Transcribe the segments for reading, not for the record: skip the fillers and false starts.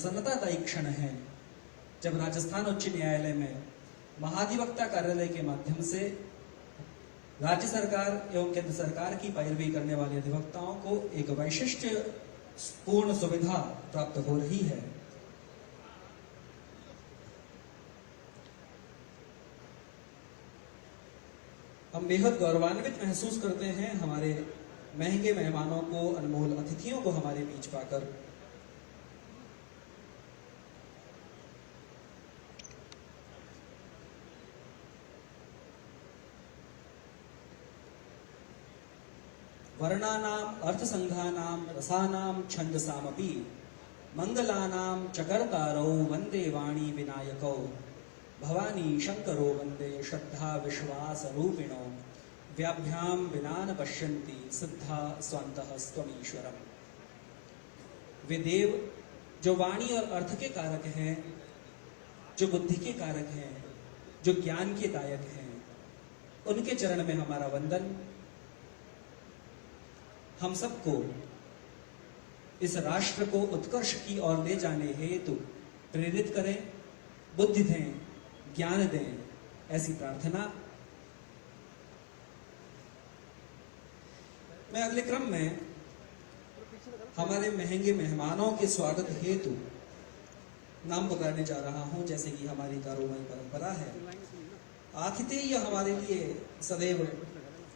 प्रसन्नतादायी क्षण है जब राजस्थान उच्च न्यायालय में महाधिवक्ता कार्यालय के माध्यम से राज्य सरकार एवं केंद्र सरकार की पैरवी करने वाले अधिवक्ताओं को एक वैशिष्ट पूर्ण सुविधा प्राप्त हो रही है। हम बेहद गौरवान्वित महसूस करते हैं हमारे महंगे मेहमानों को, अनमोल अतिथियों को हमारे बीच पाकर। वर्णानाम अर्थसंघानाम रसानाम छंदसामपि मंगलानाम चकर्तारौ वंदे वाणी विनायकौ भवानी शंकरो वंदे श्रद्धा विश्वास रूपिणो व्याभ्याम विना न पश्यन्ति सिद्धा स्वन्तः स्वमीश्वरम्। वे देव जो वाणी और अर्थ के कारक हैं, जो बुद्धि के कारक हैं, जो ज्ञान के दायक हैं, उनके चरण में हमारा वंदन। हम सबको इस राष्ट्र को उत्कर्ष की ओर ले जाने हेतु प्रेरित करें, बुद्धि दें, ज्ञान दें, ऐसी प्रार्थना। मैं अगले क्रम में हमारे महंगे मेहमानों के स्वागत हेतु नाम पुकारने जा रहा हूं, जैसे कि हमारी कारोबारी परंपरा है। आतिथेय हमारे लिए सदैव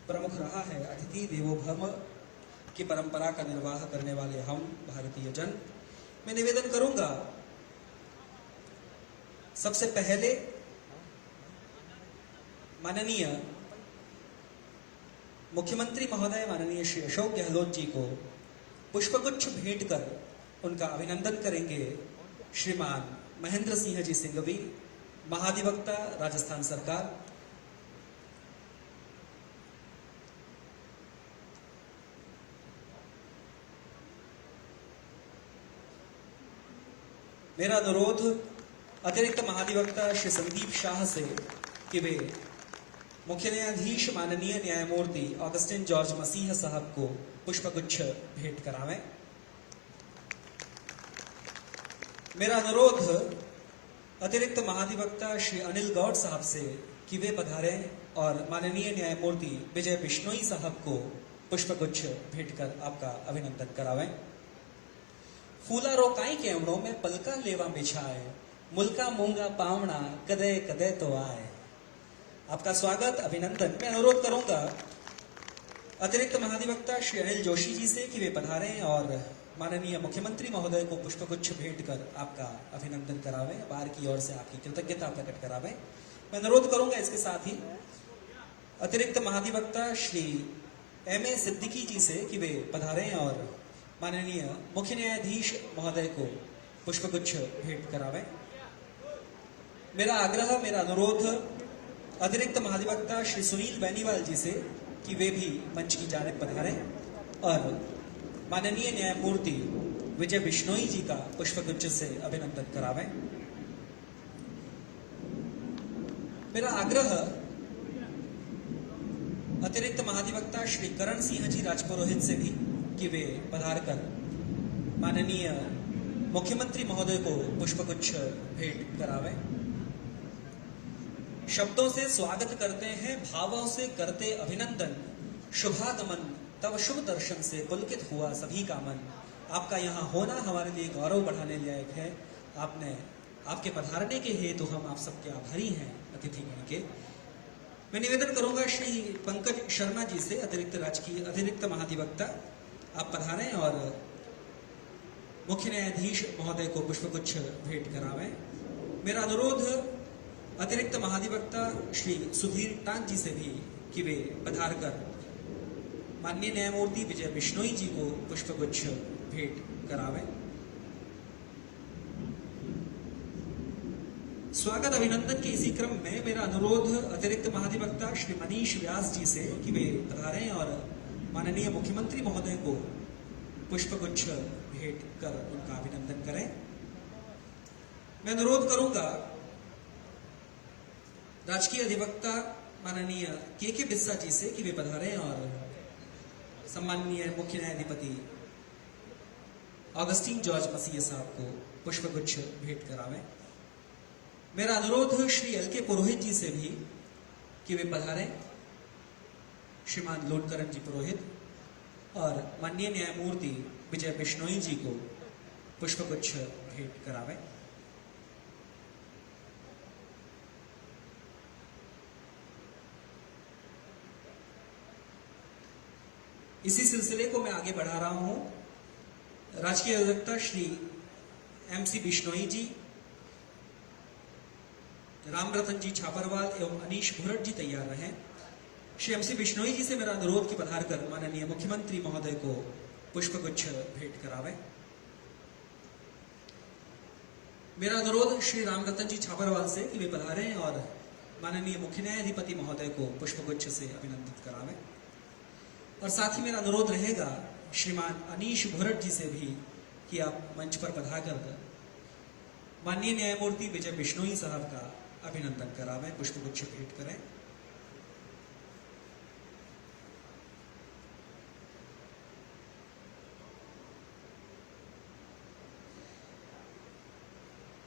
प्रमुख रहा है। अतिथि देवो भव की परंपरा का निर्वाह करने वाले हम भारतीय जन। मैं निवेदन करूंगा सबसे पहले माननीय मुख्यमंत्री महोदय माननीय श्री अशोक गहलोत जी को पुष्पगुच्छ भेंट कर उनका अभिनंदन करेंगे श्रीमान महेंद्र सिंह जी सिंघवी, महाधिवक्ता राजस्थान सरकार। मेरा अनुरोध अतिरिक्त महाधिवक्ता श्री संदीप शाह से कि वे मुख्य न्यायाधीश माननीय न्यायमूर्ति ऑगस्टिन जॉर्ज मसीह साहब को पुष्पगुच्छ भेंट करावें। मेरा अनुरोध अतिरिक्त महाधिवक्ता श्री अनिल गौड़ साहब से कि वे पधारें और माननीय न्यायमूर्ति विजय बिश्नोई साहब को पुष्पगुच्छ भेंट कर आपका अभिनंदन करावें। फूला रोकाई केवड़ों में पलका लेवा बिछाए, मुल्का मूंगा पावना कदे कदे तो आए। आपका स्वागत, अभिनंदन। मैं अनुरोध करूंगा अतिरिक्त महाधिवक्ता श्री अनिल जोशी जी से कि वे पधारें और माननीय मुख्यमंत्री महोदय को पुष्पगुच्छ भेंट कर आपका अभिनंदन करावें, बार की ओर से आपकी कृतज्ञता प्रकट करावें। मैं अनुरोध करूंगा इसके साथ ही अतिरिक्त महाधिवक्ता श्री एम.ए. सिद्दीकी जी से कि वे पधारें और माननीय मुख्य न्यायाधीश महोदय को पुष्पगुच्छ भेंट करावें। मेरा आग्रह, मेरा अनुरोध अतिरिक्त महाधिवक्ता श्री सुनील बेनीवाल जी से कि वे भी मंच की जानिब पधारें और माननीय न्यायमूर्ति विजय बिश्नोई जी का पुष्पगुच्छ से अभिनंदन करावें। मेरा आग्रह अतिरिक्त महाधिवक्ता श्री करण सिंह जी राजपुरोहित से भी कि वे पधार कर माननीय मुख्यमंत्री महोदय को पुष्पगुच्छ भेंट करावें। शब्दों से स्वागत करते हैं, भावों से करते अभिनंदन। शुभागमन तब शुभ दर्शन से पुलकित हुआ सभी का मन। आपका यहाँ होना हमारे लिए गौरव बढ़ाने लायक है। आपके पधारने के हेतु हम आप सबके आभारी हैं अतिथिगण के। मैं निवेदन करूंगा श्री पंकज शर्मा जी से, अतिरिक्त महाधिवक्ता, आप पधारें और मुख्य न्यायाधीश महोदय को पुष्पगुच्छ भेंट करावें। मेरा अनुरोध अतिरिक्त महाधिवक्ता श्री सुधीर टांग जी से भी कि वे पधार कर माननीय न्यायमूर्ति विजय बिश्नोई जी को पुष्पगुच्छ भेंट करावें। स्वागत अभिनंदन के इसी क्रम में मेरा अनुरोध अतिरिक्त महाधिवक्ता श्री मनीष व्यास जी से कि वे पधारें और माननीय मुख्यमंत्री महोदय को पुष्पगुच्छ भेंट कर उनका अभिनंदन करें। मैं अनुरोध करूंगा राजकीय अधिवक्ता माननीय के बिस्सा जी से कि वे पधारें और सम्माननीय मुख्य न्यायाधिपति ऑगस्टिन जॉर्ज मसीह साहब को पुष्पगुच्छ भेंट करावें। मेरा अनुरोध श्री एल के पुरोहित जी से भी कि वे पधारें, श्रीमान लोटकरण जी पुरोहित, और माननीय न्यायमूर्ति विजय बिश्नोई जी को पुष्पगुच्छ भेंट करावें। इसी सिलसिले को मैं आगे बढ़ा रहा हूं। राजकीय अधिवक्ता श्री एमसी बिश्नोई जी, रामरतन जी छापरवाल एवं अनीश भुरट जी तैयार रहें। श्री एमसी बिश्नोई जी से मेरा अनुरोध की पधार कर माननीय मुख्यमंत्री महोदय को पुष्पगुच्छ भेंट करावें। मेरा अनुरोध श्री रामरतन जी छापरवाल से कि वे पधारें और माननीय मुख्य न्यायाधिपति महोदय को पुष्पगुच्छ से अभिनंदित करावें। और साथ ही मेरा अनुरोध रहेगा श्रीमान अनीश भुरट जी से भी कि आप मंच पर पधारकर माननीय न्यायमूर्ति विजय बिश्नोई साहब का अभिनंदन करावें, पुष्पगुच्छ भेंट करें।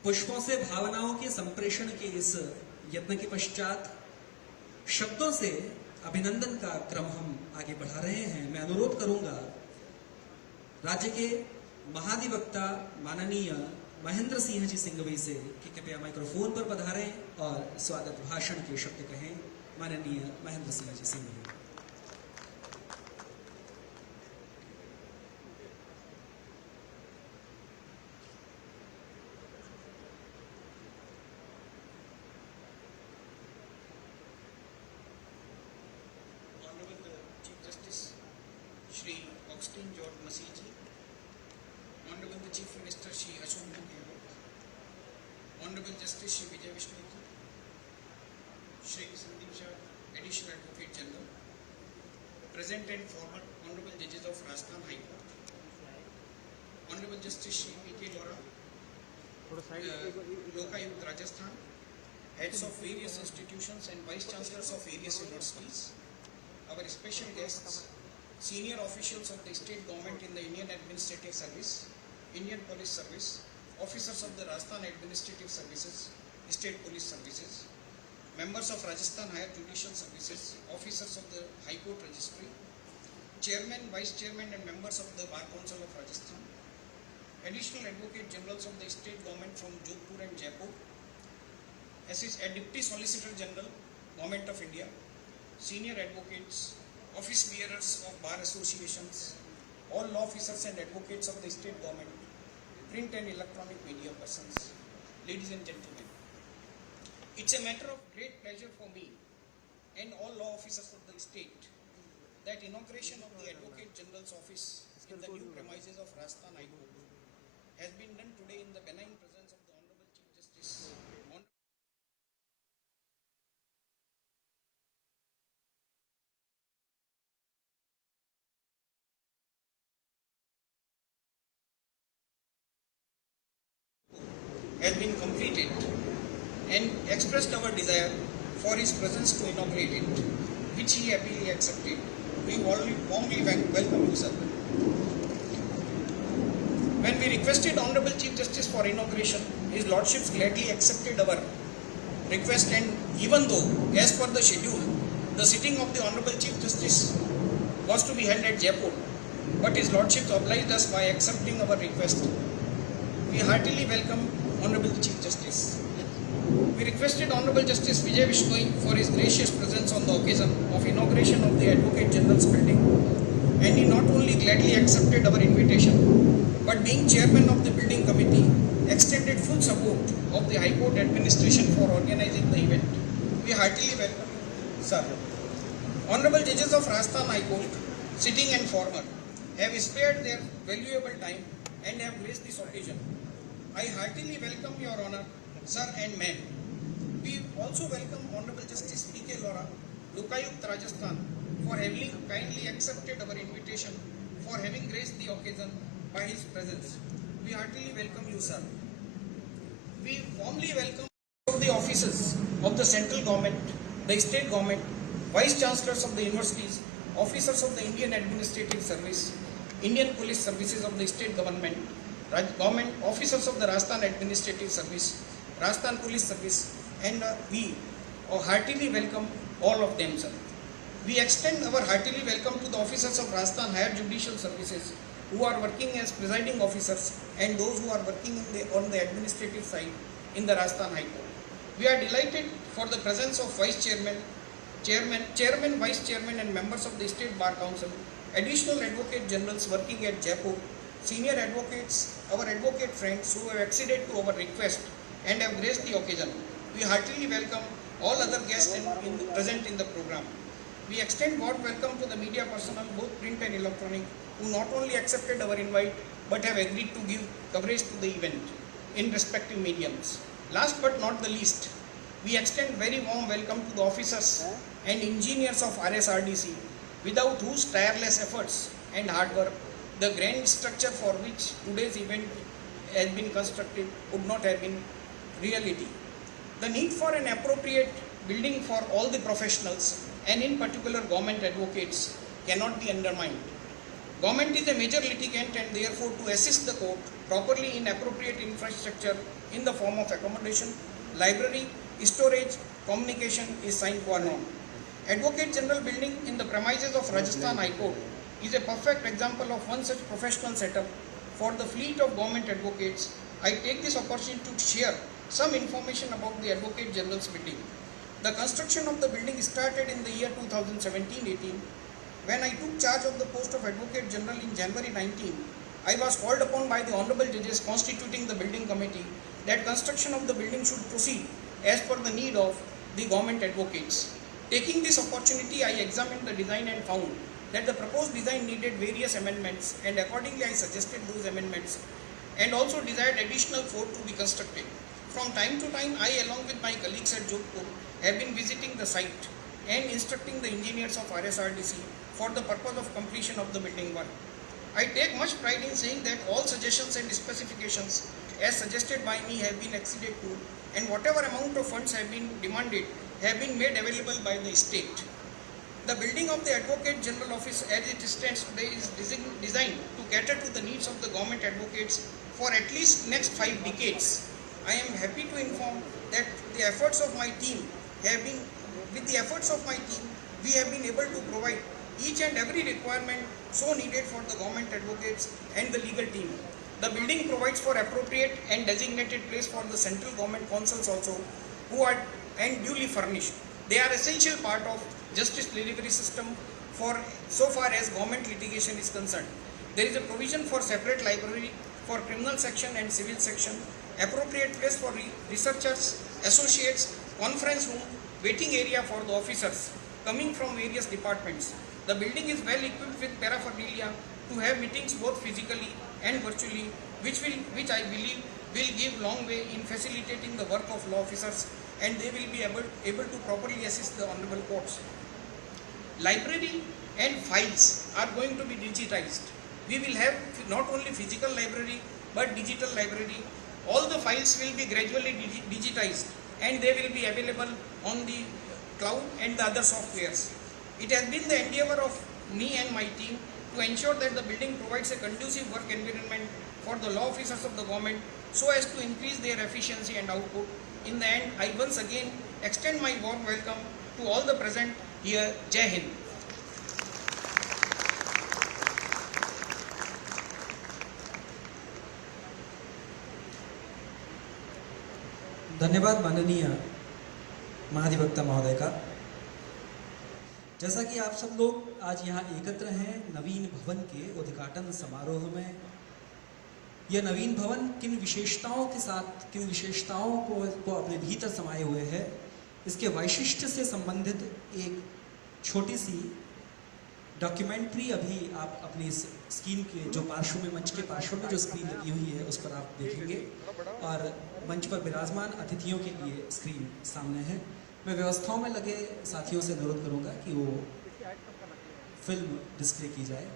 पुष्पों से भावनाओं के संप्रेषण के इस यत्न के पश्चात शब्दों से अभिनंदन का क्रम हम आगे बढ़ा रहे हैं। मैं अनुरोध करूंगा राज्य के महाधिवक्ता माननीय महेंद्र सिंह जी सिंघवी से कि कृपया माइक्रोफोन पर पधारें और स्वागत भाषण के शब्द कहें। माननीय महेंद्र सिंह जी Singhvi. Augustine George Masih ji, Honorable the Chief Minister Shri Ashok Gehlot, Honorable Justice Shri Vijay Bishnoi ji, Shri Sandeep Shah, Additional Advocate General, present and former Honorable Judges of Rajasthan High Court, Honorable Justice Shri P.K. Lora, Lokayukt Rajasthan, heads of various institutions and vice chancellors of various universities, our special guests, senior officials of the state government in the Indian Administrative Service, Indian Police Service, officers of the Rajasthan Administrative Services, State Police Services, members of Rajasthan Higher Judicial Services, officers of the High Court Registry, chairman, vice chairman and members of the Bar Council of Rajasthan, additional advocate generals of the state government from Jodhpur and Jaipur, Deputy Solicitor General, Government of India, senior advocates, office bearers of bar associations, all law officers and advocates of the state government, print and electronic media persons, ladies and gentlemen. It's a matter of great pleasure for me and all law officers of the state that inauguration of the Advocate General's office in the new premises of Rajasthan High Court has been done today in the benign presence of the Honorable Chief Justice. Has been completed and expressed our desire for his presence to inaugurate it, which he happily accepted. We warmly welcome you, sir. When we requested Honorable Chief Justice for inauguration, His Lordships gladly accepted our request, and even though, as per the schedule, the sitting of the Honorable Chief Justice was to be held at Jaipur, but His Lordships obliged us by accepting our request. We heartily welcome Honorable Chief Justice. We requested Honorable Justice Vijay Bishnoi for his gracious presence on the occasion of inauguration of the Advocate General's building, and he not only gladly accepted our invitation, but being chairman of the building committee, extended full support of the High Court administration for organizing the event. We heartily welcome you, sir. Honorable Judges of Rajasthan High Court, sitting and former, have spared their valuable time and have graced this occasion. I heartily welcome Your Honor, Sir and Ma'am. We also welcome Honorable Justice P.K. Lora, Lokayukt Rajasthan, for having kindly accepted our invitation, for having graced the occasion by his presence. We heartily welcome you, sir. We warmly welcome the officers of the central government, the state government, vice chancellors of the universities, officers of the Indian Administrative Service, Indian Police Services of the state government, government officers of the Rajasthan Administrative Service, Rajasthan Police Service, and we heartily welcome all of them, sir. We extend our heartily welcome to the officers of Rajasthan Higher Judicial Services who are working as presiding officers and those who are working on the administrative side in the Rajasthan High Court. We are delighted for the presence of Vice Chairman, Vice Chairman and members of the State Bar Council, additional Advocate Generals working at Jaipur, senior advocates, our advocate friends who have acceded to our request and have graced the occasion. We heartily welcome all other guests present in the program. We extend warm welcome to the media personnel, both print and electronic, who not only accepted our invite but have agreed to give coverage to the event in respective mediums. Last but not the least, we extend very warm welcome to the officers and engineers of RSRDC, without whose tireless efforts and hard work, the grand structure for which today's event has been constructed would not have been reality. The need for an appropriate building for all the professionals and in particular government advocates cannot be undermined. Government is a major litigant and therefore to assist the court properly in appropriate infrastructure in the form of accommodation, library, storage, communication is sine qua non. Advocate General building in the premises of Rajasthan High Court is a perfect example of one such professional setup for the fleet of government advocates. I take this opportunity to share some information about the Advocate General's building. The construction of the building started in the year 2017-18. When I took charge of the post of Advocate General in January 19, I was called upon by the Honorable Judges constituting the building committee that construction of the building should proceed as per the need of the government advocates. Taking this opportunity, I examined the design and found that the proposed design needed various amendments, and accordingly I suggested those amendments and also desired additional fort to be constructed. From time to time, I along with my colleagues at Jodhpur have been visiting the site and instructing the engineers of RSRDC for the purpose of completion of the building work. I take much pride in saying that all suggestions and specifications as suggested by me have been acceded to, and whatever amount of funds have been demanded have been made available by the state. The building of the Advocate General Office as it stands today is designed to cater to the needs of the government advocates for at least next 5 decades. I am happy to inform that with the efforts of my team, we have been able to provide each and every requirement so needed for the government advocates and the legal team. The building provides for appropriate and designated place for the central government councils also, who are and duly furnished. They are essential part of justice delivery system for so far as government litigation is concerned. There is a provision for separate library for criminal section and civil section, appropriate place for researchers, associates, conference room, waiting area for the officers coming from various departments. The building is well equipped with paraphernalia to have meetings both physically and virtually, which I believe will give long way in facilitating the work of law officers, and they will be able to properly assist the honorable courts. Library and files are going to be digitized. We will have not only physical library but digital library. All the files will be gradually digitized and they will be available on the cloud and the other softwares. It has been the endeavor of me and my team to ensure that the building provides a conducive work environment for the law officers of the government so as to increase their efficiency and output. In the end, I once again extend my warm welcome to all the present here. Jai Hind. धन्यवाद माननीय महाधिवक्ता महोदय का। जैसा कि आप सब लोग आज यहाँ एकत्र हैं नवीन भवन के उद्घाटन समारोह में, यह नवीन भवन किन विशेषताओं के साथ, किन विशेषताओं को अपने भीतर समाये हुए है, इसके वैशिष्ट्य से संबंधित एक छोटी सी डॉक्यूमेंट्री अभी आप अपनी स्क्रीन के जो पार्श्व में, मंच के पार्श्व में जो स्क्रीन लगी हुई है उस पर आप देखेंगे, और मंच पर विराजमान अतिथियों के लिए स्क्रीन सामने है। मैं व्यवस्थाओं में लगे साथियों से अनुरोध करूंगा कि वो फिल्म डिस्प्ले की जाए।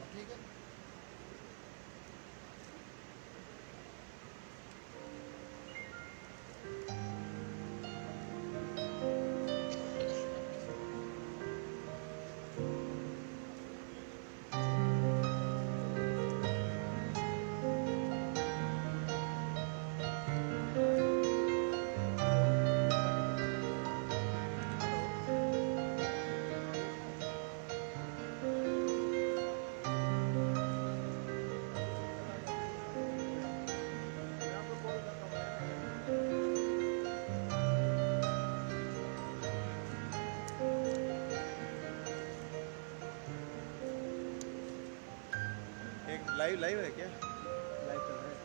लाइव लाइव है क्या? लाइव चल रहा है।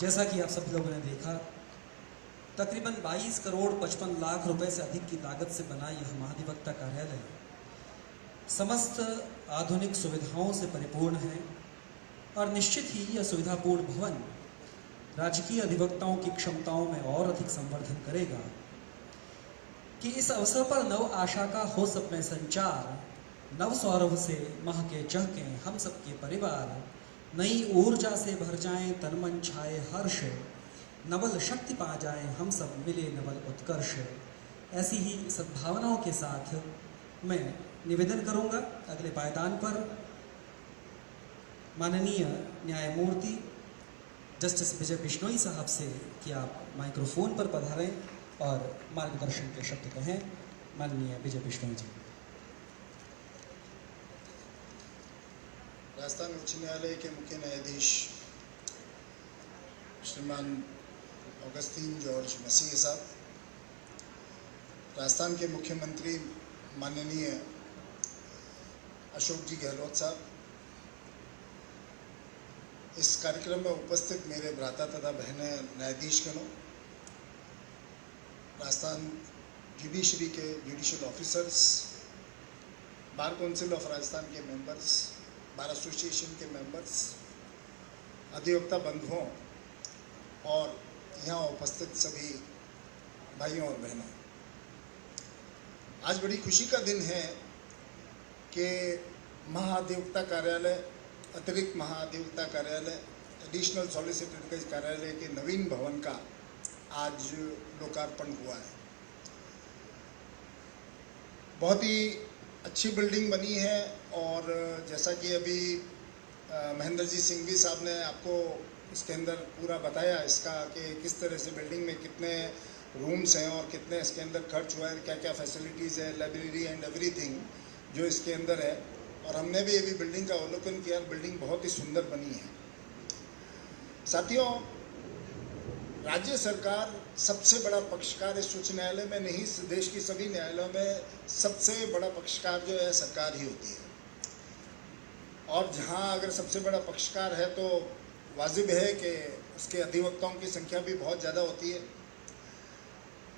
जैसा कि आप सभी लोगों ने देखा, तकरीबन 22 करोड़ 55 लाख रुपए से अधिक की लागत से बना यह महाधिवक्ता कार्यालय समस्त आधुनिक सुविधाओं से परिपूर्ण है और निश्चित ही यह सुविधापूर्ण भवन राजकीय अधिवक्ताओं की क्षमताओं में और अधिक संवर्धन करेगा कि इस अवसर पर नव आशा का हो सब में संचार, नव सौरभ से महके चहके हम सबके परिवार, नई ऊर्जा से भर जाएं तन मन छाए हर्ष, नवल शक्ति पा जाएं हम सब मिले नवल उत्कर्ष। ऐसी ही सद्भावनाओं के साथ मैं निवेदन करूंगा अगले पायदान पर माननीय न्यायमूर्ति जस्टिस विजय बिश्नोई साहब से कि आप माइक्रोफोन पर पधारें और मार्गदर्शन के शब्द कहें। माननीय विजय बिश्नोई जी। राजस्थान उच्च न्यायालय के मुख्य न्यायाधीश श्रीमान ऑगस्टीन जॉर्ज मसीह साहब, राजस्थान के मुख्यमंत्री माननीय अशोक जी गहलोत साहब, इस कार्यक्रम में उपस्थित मेरे भ्राता तथा बहनें न्यायाधीशगणों, राजस्थान जुडिशरी के judicial officers, bar council of Rajasthan के मेंबर्स, बार एसोसिएशन के मेंबर्स, अधिवक्ता बंधुओं और यहाँ उपस्थित सभी भाइयों और बहनों, आज बड़ी खुशी का दिन है कि महाधिवक्ता कार्यालय, अतिरिक्त महाधिवक्ता कार्यालय, एडिशनल सॉलिसिटर कार्यालय के नवीन भवन का आज लोकार्पण हुआ है। बहुत ही अच्छी बिल्डिंग बनी है और जैसा कि अभी महेंद्र जी सिंघवी साहब ने आपको इसके अंदर पूरा बताया इसका कि किस तरह से बिल्डिंग में कितने रूम्स हैं और कितने इसके अंदर खर्च हुआ है, क्या क्या फैसिलिटीज़ है, लाइब्रेरी एंड एवरीथिंग जो इसके अंदर है। और हमने भी अभी बिल्डिंग का अवलोकन किया, बिल्डिंग बहुत ही सुंदर बनी है। साथियों, राज्य सरकार सबसे बड़ा पक्षकार इस उच्च न्यायालय में नहीं, देश की सभी न्यायालयों में सबसे बड़ा पक्षकार जो है सरकार ही होती है। और जहाँ अगर सबसे बड़ा पक्षकार है तो वाजिब है कि उसके अधिवक्ताओं की संख्या भी बहुत ज़्यादा होती है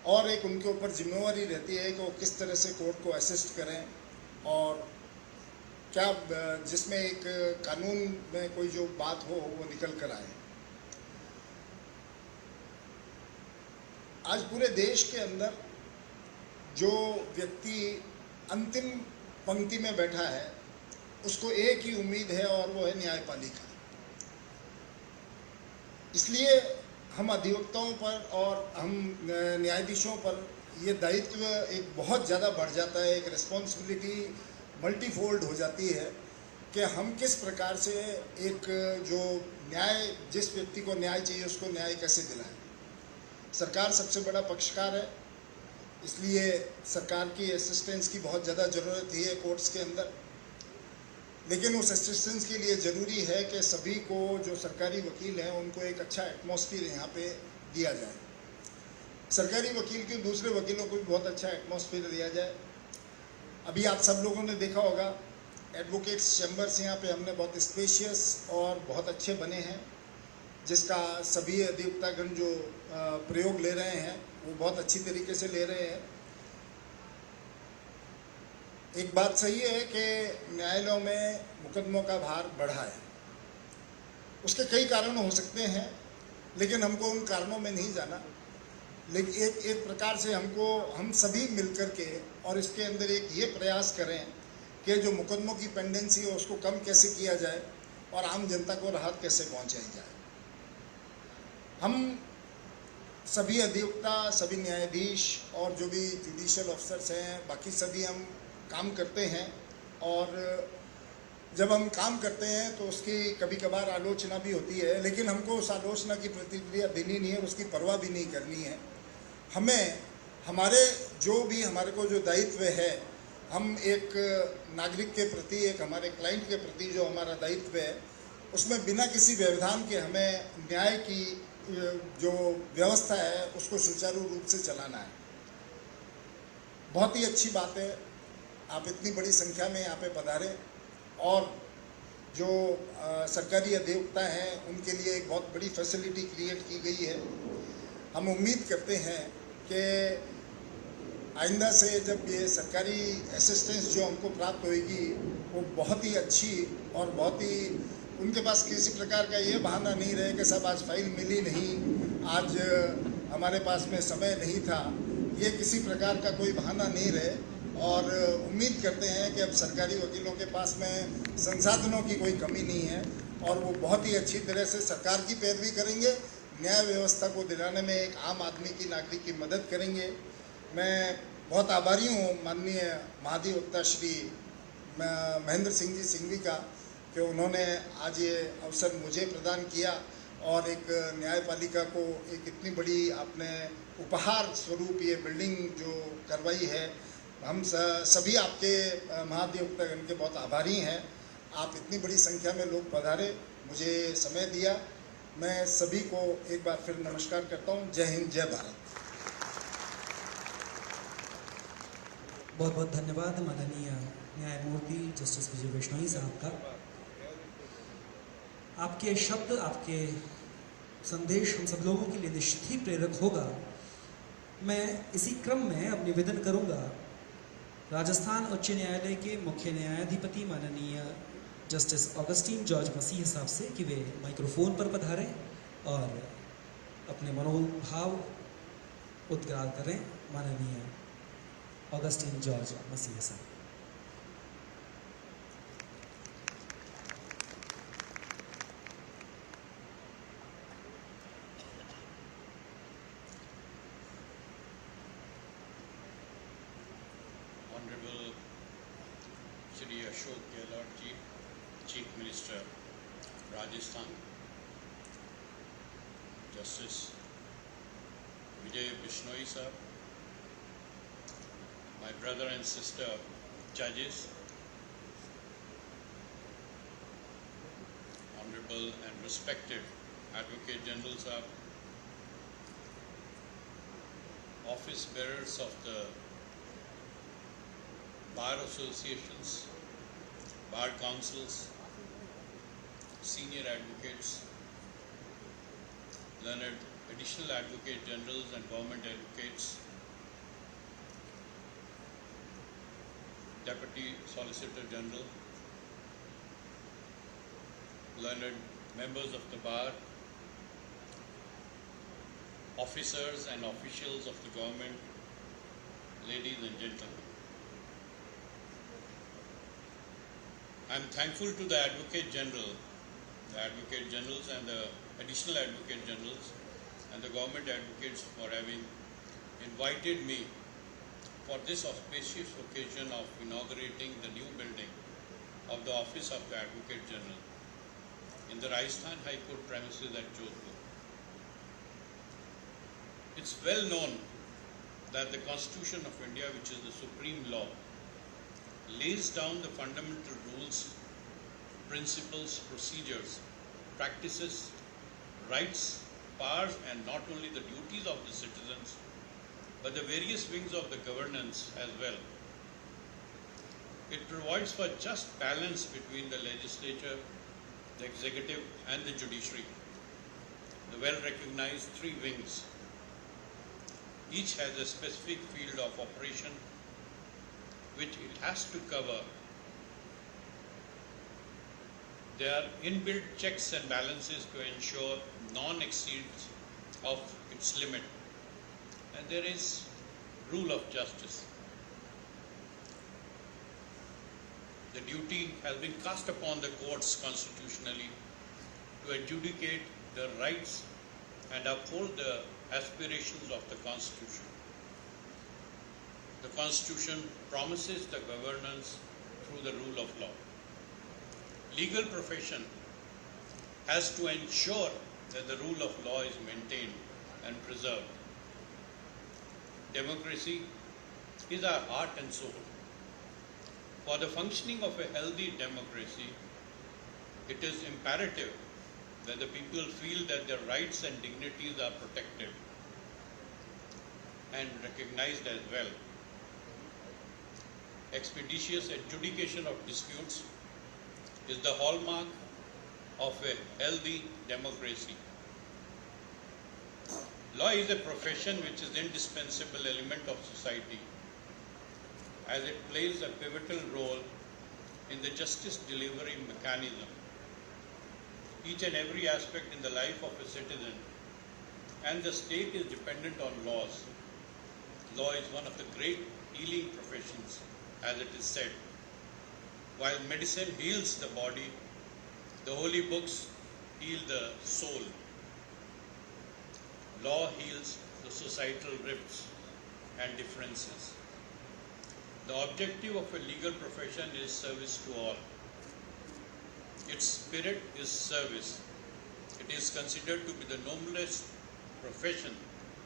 और एक उनके ऊपर जिम्मेवारी रहती है कि वो किस तरह से कोर्ट को असिस्ट करें और क्या जिसमें एक कानून में कोई जो बात हो वो निकल कर आए। आज पूरे देश के अंदर जो व्यक्ति अंतिम पंक्ति में बैठा है उसको एक ही उम्मीद है और वो है न्यायपालिका। इसलिए हम अधिवक्ताओं पर और हम न्यायाधीशों पर ये दायित्व एक बहुत ज़्यादा बढ़ जाता है, एक रिस्पॉन्सिबिलिटी मल्टीफोल्ड हो जाती है कि हम किस प्रकार से एक जो न्याय, जिस व्यक्ति को न्याय चाहिए उसको न्याय कैसे दिलाएं। सरकार सबसे बड़ा पक्षकार है, इसलिए सरकार की असिस्टेंस की बहुत ज़्यादा ज़रूरत है कोर्ट्स के अंदर। लेकिन उस असिस्टेंस के लिए ज़रूरी है कि सभी को, जो सरकारी वकील हैं, उनको एक अच्छा एटमॉस्फेयर यहाँ पे दिया जाए। सरकारी वकील क्यों, दूसरे वकीलों को भी बहुत अच्छा एटमॉस्फेयर दिया जाए। अभी आप सब लोगों ने देखा होगा एडवोकेट्स चैम्बर्स यहाँ पे हमने बहुत स्पेशियस और बहुत अच्छे बने हैं, जिसका सभी अधिवक्तागण जो प्रयोग ले रहे हैं वो बहुत अच्छी तरीके से ले रहे हैं। एक बात सही है कि न्यायालयों में मुकदमों का भार बढ़ा है, उसके कई कारण हो सकते हैं, लेकिन हमको उन कारणों में नहीं जाना। लेकिन एक प्रकार से हम सभी मिलकर के और इसके अंदर एक ये प्रयास करें कि जो मुकदमों की पेंडेंसी है उसको कम कैसे किया जाए और आम जनता को राहत कैसे पहुंचाई जाए। हम सभी अधिवक्ता, सभी न्यायाधीश और जो भी जुडिशियल ऑफिसर्स हैं, बाकी सभी हम काम करते हैं, और जब हम काम करते हैं तो उसकी कभी कभार आलोचना भी होती है, लेकिन हमको उस आलोचना की प्रतिक्रिया देनी नहीं है, उसकी परवाह भी नहीं करनी है। हमें हमारे हमारे को जो दायित्व है, हम एक नागरिक के प्रति, एक हमारे क्लाइंट के प्रति जो हमारा दायित्व है, उसमें बिना किसी व्यवधान के हमें न्याय की जो व्यवस्था है उसको सुचारू रूप से चलाना है। बहुत ही अच्छी बात है आप इतनी बड़ी संख्या में यहाँ पे पधारे, और जो सरकारी अधिवक्ता हैं उनके लिए एक बहुत बड़ी फैसिलिटी क्रिएट की गई है। हम उम्मीद करते हैं कि आइंदा से जब ये सरकारी असिस्टेंस जो हमको प्राप्त होएगी वो बहुत ही अच्छी और बहुत ही, उनके पास किसी प्रकार का ये बहाना नहीं रहे कि सब आज फाइल मिली नहीं, आज हमारे पास में समय नहीं था, ये किसी प्रकार का कोई बहाना नहीं रहे। और उम्मीद करते हैं कि अब सरकारी वकीलों के पास में संसाधनों की कोई कमी नहीं है और वो बहुत ही अच्छी तरह से सरकार की पैरवी करेंगे, न्याय व्यवस्था को दिलाने में एक आम आदमी की, नागरिक की मदद करेंगे। मैं बहुत आभारी हूँ माननीय महाधिवक्ता श्री महेंद्र सिंह जी सिंघवी का, कि उन्होंने आज ये अवसर मुझे प्रदान किया और एक न्यायपालिका को एक इतनी बड़ी आपने उपहार स्वरूप ये बिल्डिंग जो करवाई है। हम सभी आपके महाधिवक्तागण के बहुत आभारी हैं। आप इतनी बड़ी संख्या में लोग पधारे, मुझे समय दिया, मैं सभी को एक बार फिर नमस्कार करता हूँ। जय हिंद, जय भारत। बहुत बहुत धन्यवाद माननीय न्यायमूर्ति जस्टिस विजय बिश्नोई साहब का। आपके शब्द, आपके संदेश हम सब लोगों के लिए निश्चित ही प्रेरक होगा। मैं इसी क्रम में अब निवेदन करूंगा राजस्थान उच्च न्यायालय के मुख्य न्यायाधिपति माननीय जस्टिस ऑगस्टीन जॉर्ज मसीह साहब से कि वे माइक्रोफोन पर पधारें और अपने मनोभाव उद्गार करें। माननीय ऑगस्टीन जॉर्ज मसीह साहब। Shri Ashok Gehlot ji, Chief Minister, Rajasthan, Justice Vijay Bishnoi sir, my brother and sister judges, Honorable and respected Advocate General sir, office bearers of the bar associations, bar councils, senior advocates, learned additional advocate generals and government advocates, deputy solicitor general, learned members of the bar, officers and officials of the government, ladies and gentlemen. I am thankful to the Advocate General, the Advocate Generals and the Additional Advocate Generals and the government advocates for having invited me for this auspicious occasion of inaugurating the new building of the Office of the Advocate General in the Rajasthan High Court premises at Jodhpur. It's well known that the Constitution of India, which is the supreme law, lays down the fundamental rules, principles, procedures, practices, rights powers and not only the duties of the citizens, but the various wings of the governance as well. It provides for just balance between the legislature, the executive and the judiciary, the well-recognized three wings. Each has a specific field of operation which it has to cover. There are inbuilt checks and balances to ensure non-exceeds of its limit, and there is rule of justice. The duty has been cast upon the courts constitutionally to adjudicate the rights and uphold the aspirations of the Constitution. The Constitution promises the governance through the rule of law. Legal profession has to ensure that the rule of law is maintained and preserved. Democracy is our heart and soul. For the functioning of a healthy democracy, it is imperative that the people feel that their rights and dignities are protected and recognized as well. Expeditious adjudication of disputes is the hallmark of a healthy democracy. Law is a profession which is an indispensable element of society, as it plays a pivotal role in the justice delivery mechanism. Each and every aspect in the life of a citizen and the state is dependent on laws. Law is one of the great healing professions, as it is said. While medicine heals the body, the holy books heal the soul. Law heals the societal rifts and differences. The objective of a legal profession is service to all. Its spirit is service. It is considered to be the noblest profession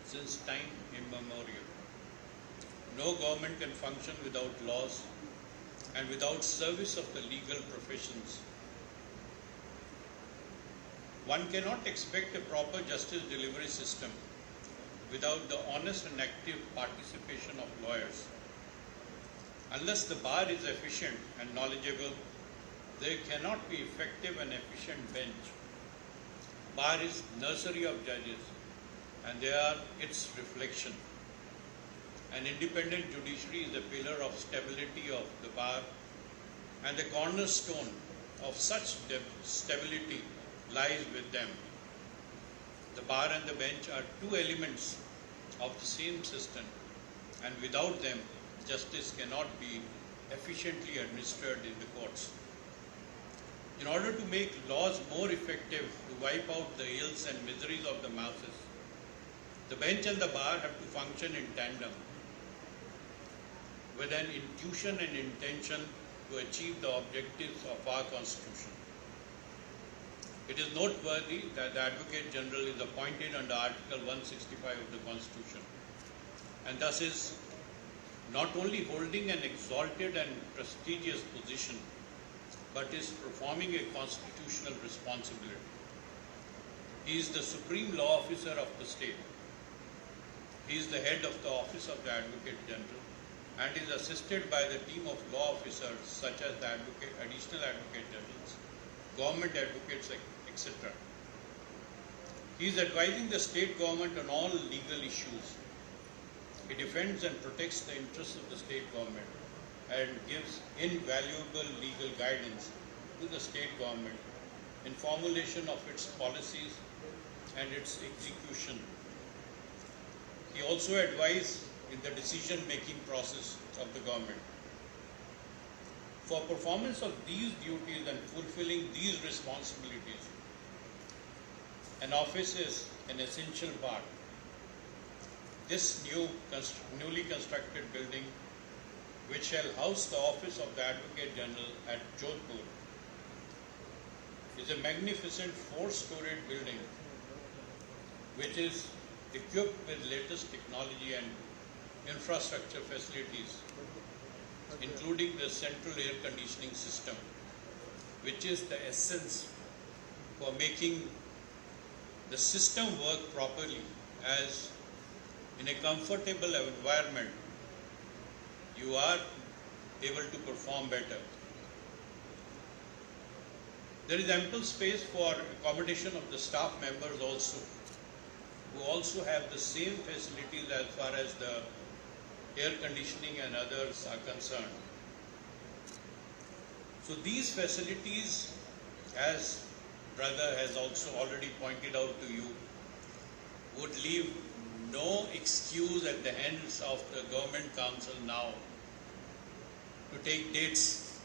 since time immemorial. No government can function without laws and without service of the legal professions. One cannot expect a proper justice delivery system without the honest and active participation of lawyers. Unless the bar is efficient and knowledgeable, there cannot be effective and efficient bench. Bar is nursery of judges, and they are its reflection. An independent judiciary is the pillar of stability of the bar, and the cornerstone of such stability lies with them. The bar and the bench are two elements of the same system, and without them, justice cannot be efficiently administered in the courts. In order to make laws more effective to wipe out the ills and miseries of the masses, the bench and the bar have to function in tandem with an intuition and intention to achieve the objectives of our Constitution. It is noteworthy that the Advocate General is appointed under Article 165 of the Constitution, and thus is not only holding an exalted and prestigious position, but is performing a constitutional responsibility. He is the supreme law officer of the state. He is the head of the Office of the Advocate General and is assisted by the team of law officers such as the additional Advocate Generals, government advocates, etc. He is advising the state government on all legal issues. He defends and protects the interests of the state government and gives invaluable legal guidance to the state government in formulation of its policies and its execution. He also advises in the decision-making process of the government. For performance of these duties and fulfilling these responsibilities, an office is an essential part. This newly constructed building, which shall house the office of the Advocate General at Jodhpur, is a magnificent 4-storied building which is equipped with latest technology and infrastructure facilities, including the central air conditioning system, which is the essence for making the system work properly, as in a comfortable environment, you are able to perform better. There is ample space for accommodation of the staff members also, who also have the same facilities as far as the air conditioning and others are concerned. So these facilities, as brother has also already pointed out to you, would leave no excuse at the hands of the government council now to take dates.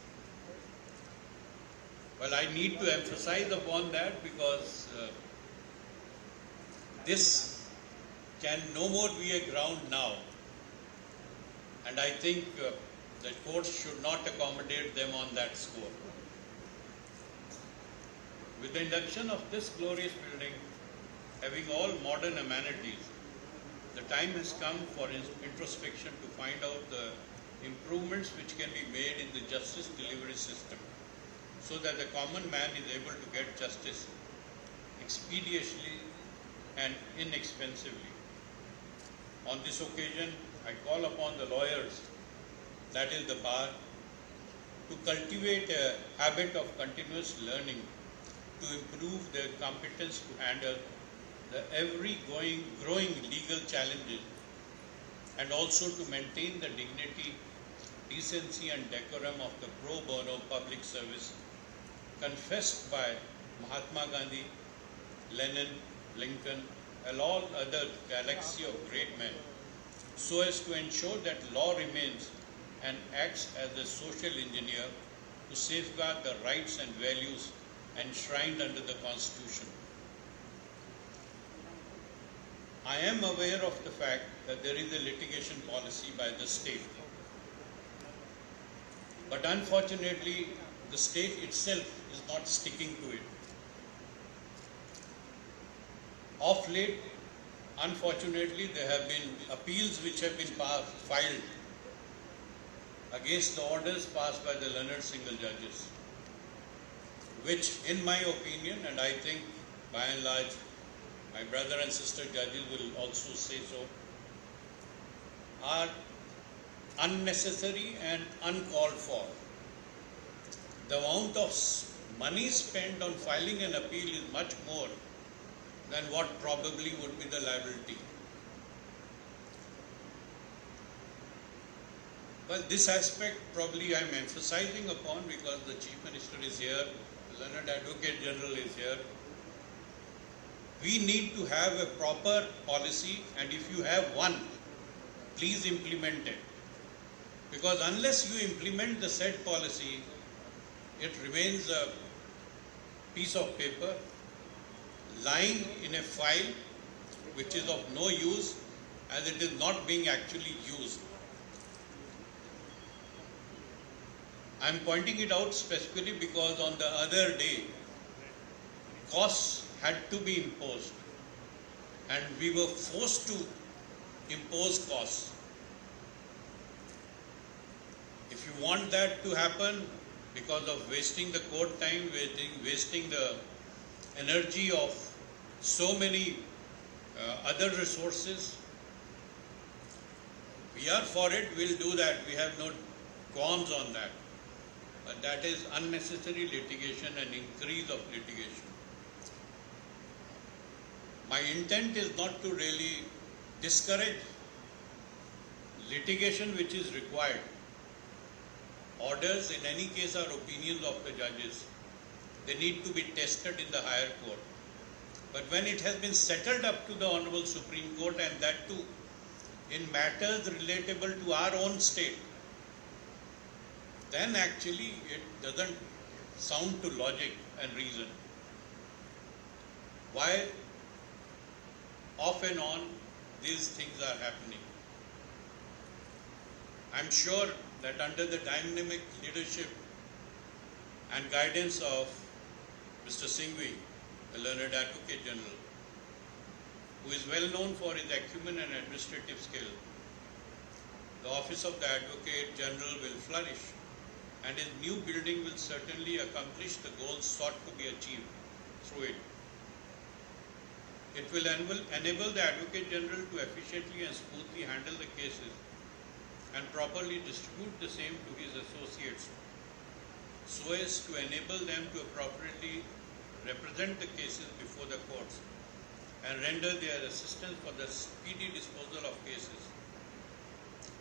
Well, I need to emphasize upon that because this can no more be a ground now, and I think the courts should not accommodate them on that score. With the induction of this glorious building, having all modern amenities, the time has come for introspection to find out the improvements which can be made in the justice delivery system, so that the common man is able to get justice expeditiously and inexpensively. On this occasion, I call upon the lawyers, that is the bar, to cultivate a habit of continuous learning to improve their competence to handle the growing legal challenges, and also to maintain the dignity, decency and decorum of the pro bono public service confessed by Mahatma Gandhi, Lenin, Lincoln, and all other galaxy of great men, so as to ensure that law remains and acts as a social engineer to safeguard the rights and values enshrined under the Constitution. I am aware of the fact that there is a litigation policy by the state, but unfortunately the state itself is not sticking to it. Of late, unfortunately, there have been appeals which have been filed against the orders passed by the learned single judges, which in my opinion, and I think by and large my brother and sister judges will also say so, are unnecessary and uncalled for. The amount of money spent on filing an appeal is much more than what probably would be the liability. Well, this aspect probably I am emphasizing upon because the Chief Minister is here, the Learned Advocate General is here. We need to have a proper policy, and if you have one, please implement it. Because unless you implement the said policy, it remains a piece of paper lying in a file which is of no use, as it is not being actually used. I am pointing it out specifically because on the other day, costs had to be imposed and we were forced to impose costs. If you want that to happen because of wasting the court time, wasting the energy of so many other resources, we are for it, we'll do that, we have no qualms on that. But that is unnecessary litigation and increase of litigation. My intent is not to really discourage litigation which is required. Orders in any case are opinions of the judges. They need to be tested in the higher court. But when it has been settled up to the Honorable Supreme Court, and that too in matters relatable to our own state, then actually it doesn't sound to logic and reason. Why off and on these things are happening? I'm sure that under the dynamic leadership and guidance of Mr. Singhvi, the Learned Advocate General, who is well known for his acumen and administrative skill, the Office of the Advocate General will flourish, and his new building will certainly accomplish the goals sought to be achieved through it. It will enable the Advocate General to efficiently and smoothly handle the cases and properly distribute the same to his associates, so as to enable them to appropriately represent the cases before the courts and render their assistance for the speedy disposal of cases,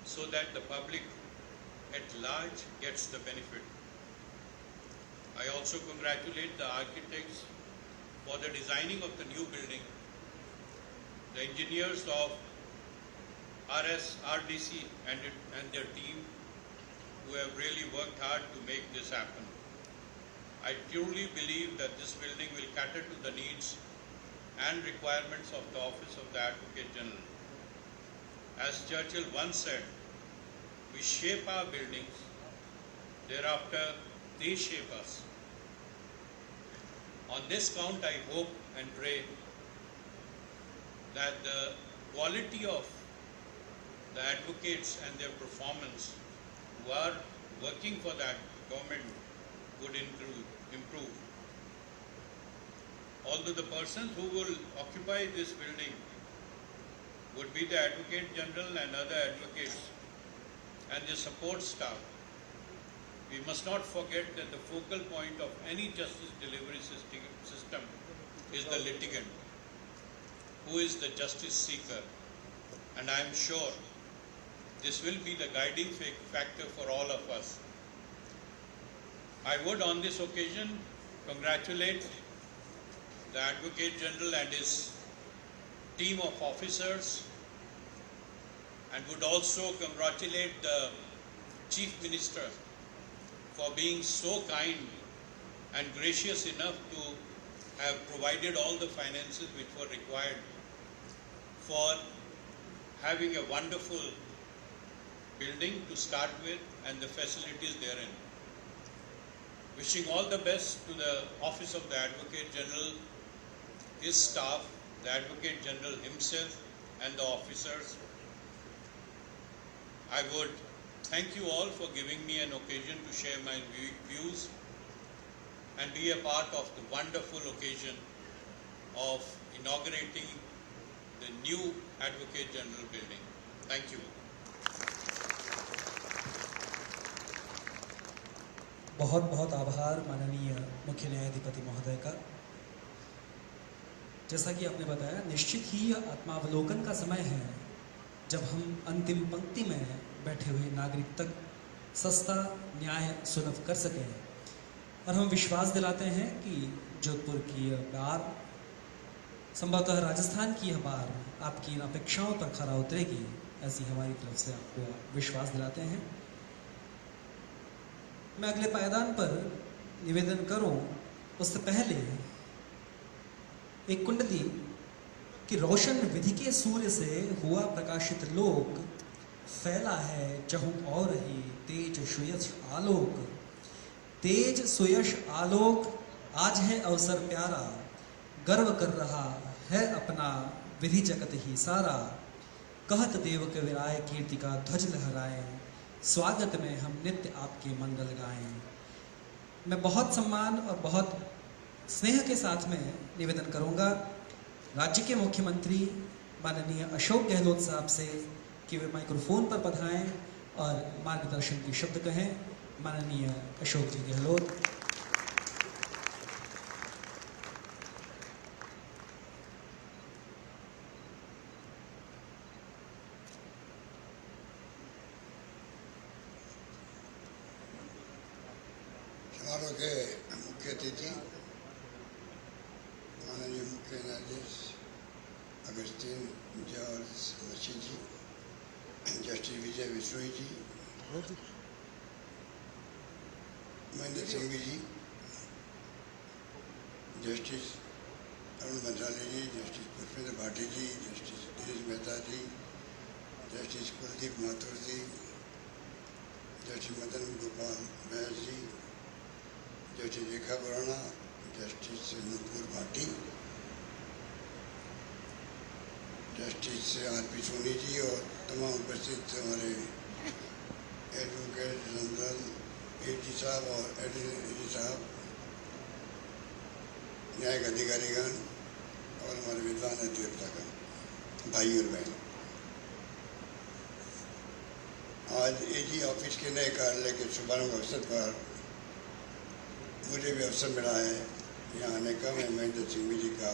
so that the public at large gets the benefit. I also congratulate the architects for the designing of the new building, the engineers of RDC and their team, who have really worked hard to make this happen. I truly believe that this building will cater to the needs and requirements of the Office of the Advocate General. As Churchill once said, we shape our buildings, thereafter they shape us. On this count, I hope and pray that the quality of the advocates and their performance who are working for that government would improve. Although the persons who will occupy this building would be the Advocate General and other advocates and their support staff, we must not forget that the focal point of any justice delivery system is the litigant, who is the justice seeker. And I am sure this will be the guiding factor for all of us. I would on this occasion congratulate the Advocate General and his team of officers, and would also congratulate the Chief Minister for being so kind and gracious enough to have provided all the finances which were required for having a wonderful building to start with and the facilities therein. Wishing all the best to the Office of the Advocate General, his staff, the Advocate General himself and the officers. I would thank you all for giving me an occasion to share my views and be a part of the wonderful occasion of inaugurating the new Advocate General building. Thank you. बहुत बहुत आभार माननीय मुख्य न्यायाधिपति महोदय का। जैसा कि आपने बताया, निश्चित ही यह आत्मावलोकन का समय है जब हम अंतिम पंक्ति में बैठे हुए नागरिक तक सस्ता न्याय सुलभ कर सकें, और हम विश्वास दिलाते हैं कि जोधपुर की यह बार, संभवतः राजस्थान की यह बार आपकी इन अपेक्षाओं पर खरा उतरेगी, ऐसी हमारी तरफ से आपको विश्वास दिलाते हैं। मैं अगले पायदान पर निवेदन करूं उससे पहले एक कुंडली कि रोशन विधि के सूर्य से हुआ प्रकाशित लोक, फैला है जहूं और ही तेज सुयश आलोक। तेज सुयश आलोक आज है अवसर प्यारा, गर्व कर रहा है अपना विधि जगत ही सारा। कहत देव कविराय कीर्ति का ध्वज लहराएं, स्वागत में हम नित्य आपके मंगल गाएं। मैं बहुत सम्मान और बहुत स्नेह के साथ में निवेदन करूंगा राज्य के मुख्यमंत्री माननीय अशोक गहलोत साहब से कि वे माइक्रोफोन पर पधारें और मार्गदर्शन के शब्द कहें। माननीय अशोक जी गहलोत। समारोह के मुख्य अतिथि माननीय मुख्य न्यायाधीश Augustine George Masih ji, justice Vijay Bishnoi ji, Mahendra Singh ji, justice Arun Bansali ji, justice Pushpendra Bhati ji, justice Dinesh Mehta ji, justice Kuldeep Mathur ji, justice Madan Gopal Bais ji, justice Rekha Borana, justice Nupur Bhati, justice R P. Soni ji और तमाम उपस्थित हमारे एडवोकेट जनरल एडी साहब और एडी साहब, न्यायिक अधिकारीगण और हमारे विद्वान देवता का भाई और बहन, आज एजी ऑफिस के नए कार्यालय के शुभारंभ अवसर पर मुझे भी अवसर मिला है यहाँ आने का। मैं महेंद्र सिंह जी का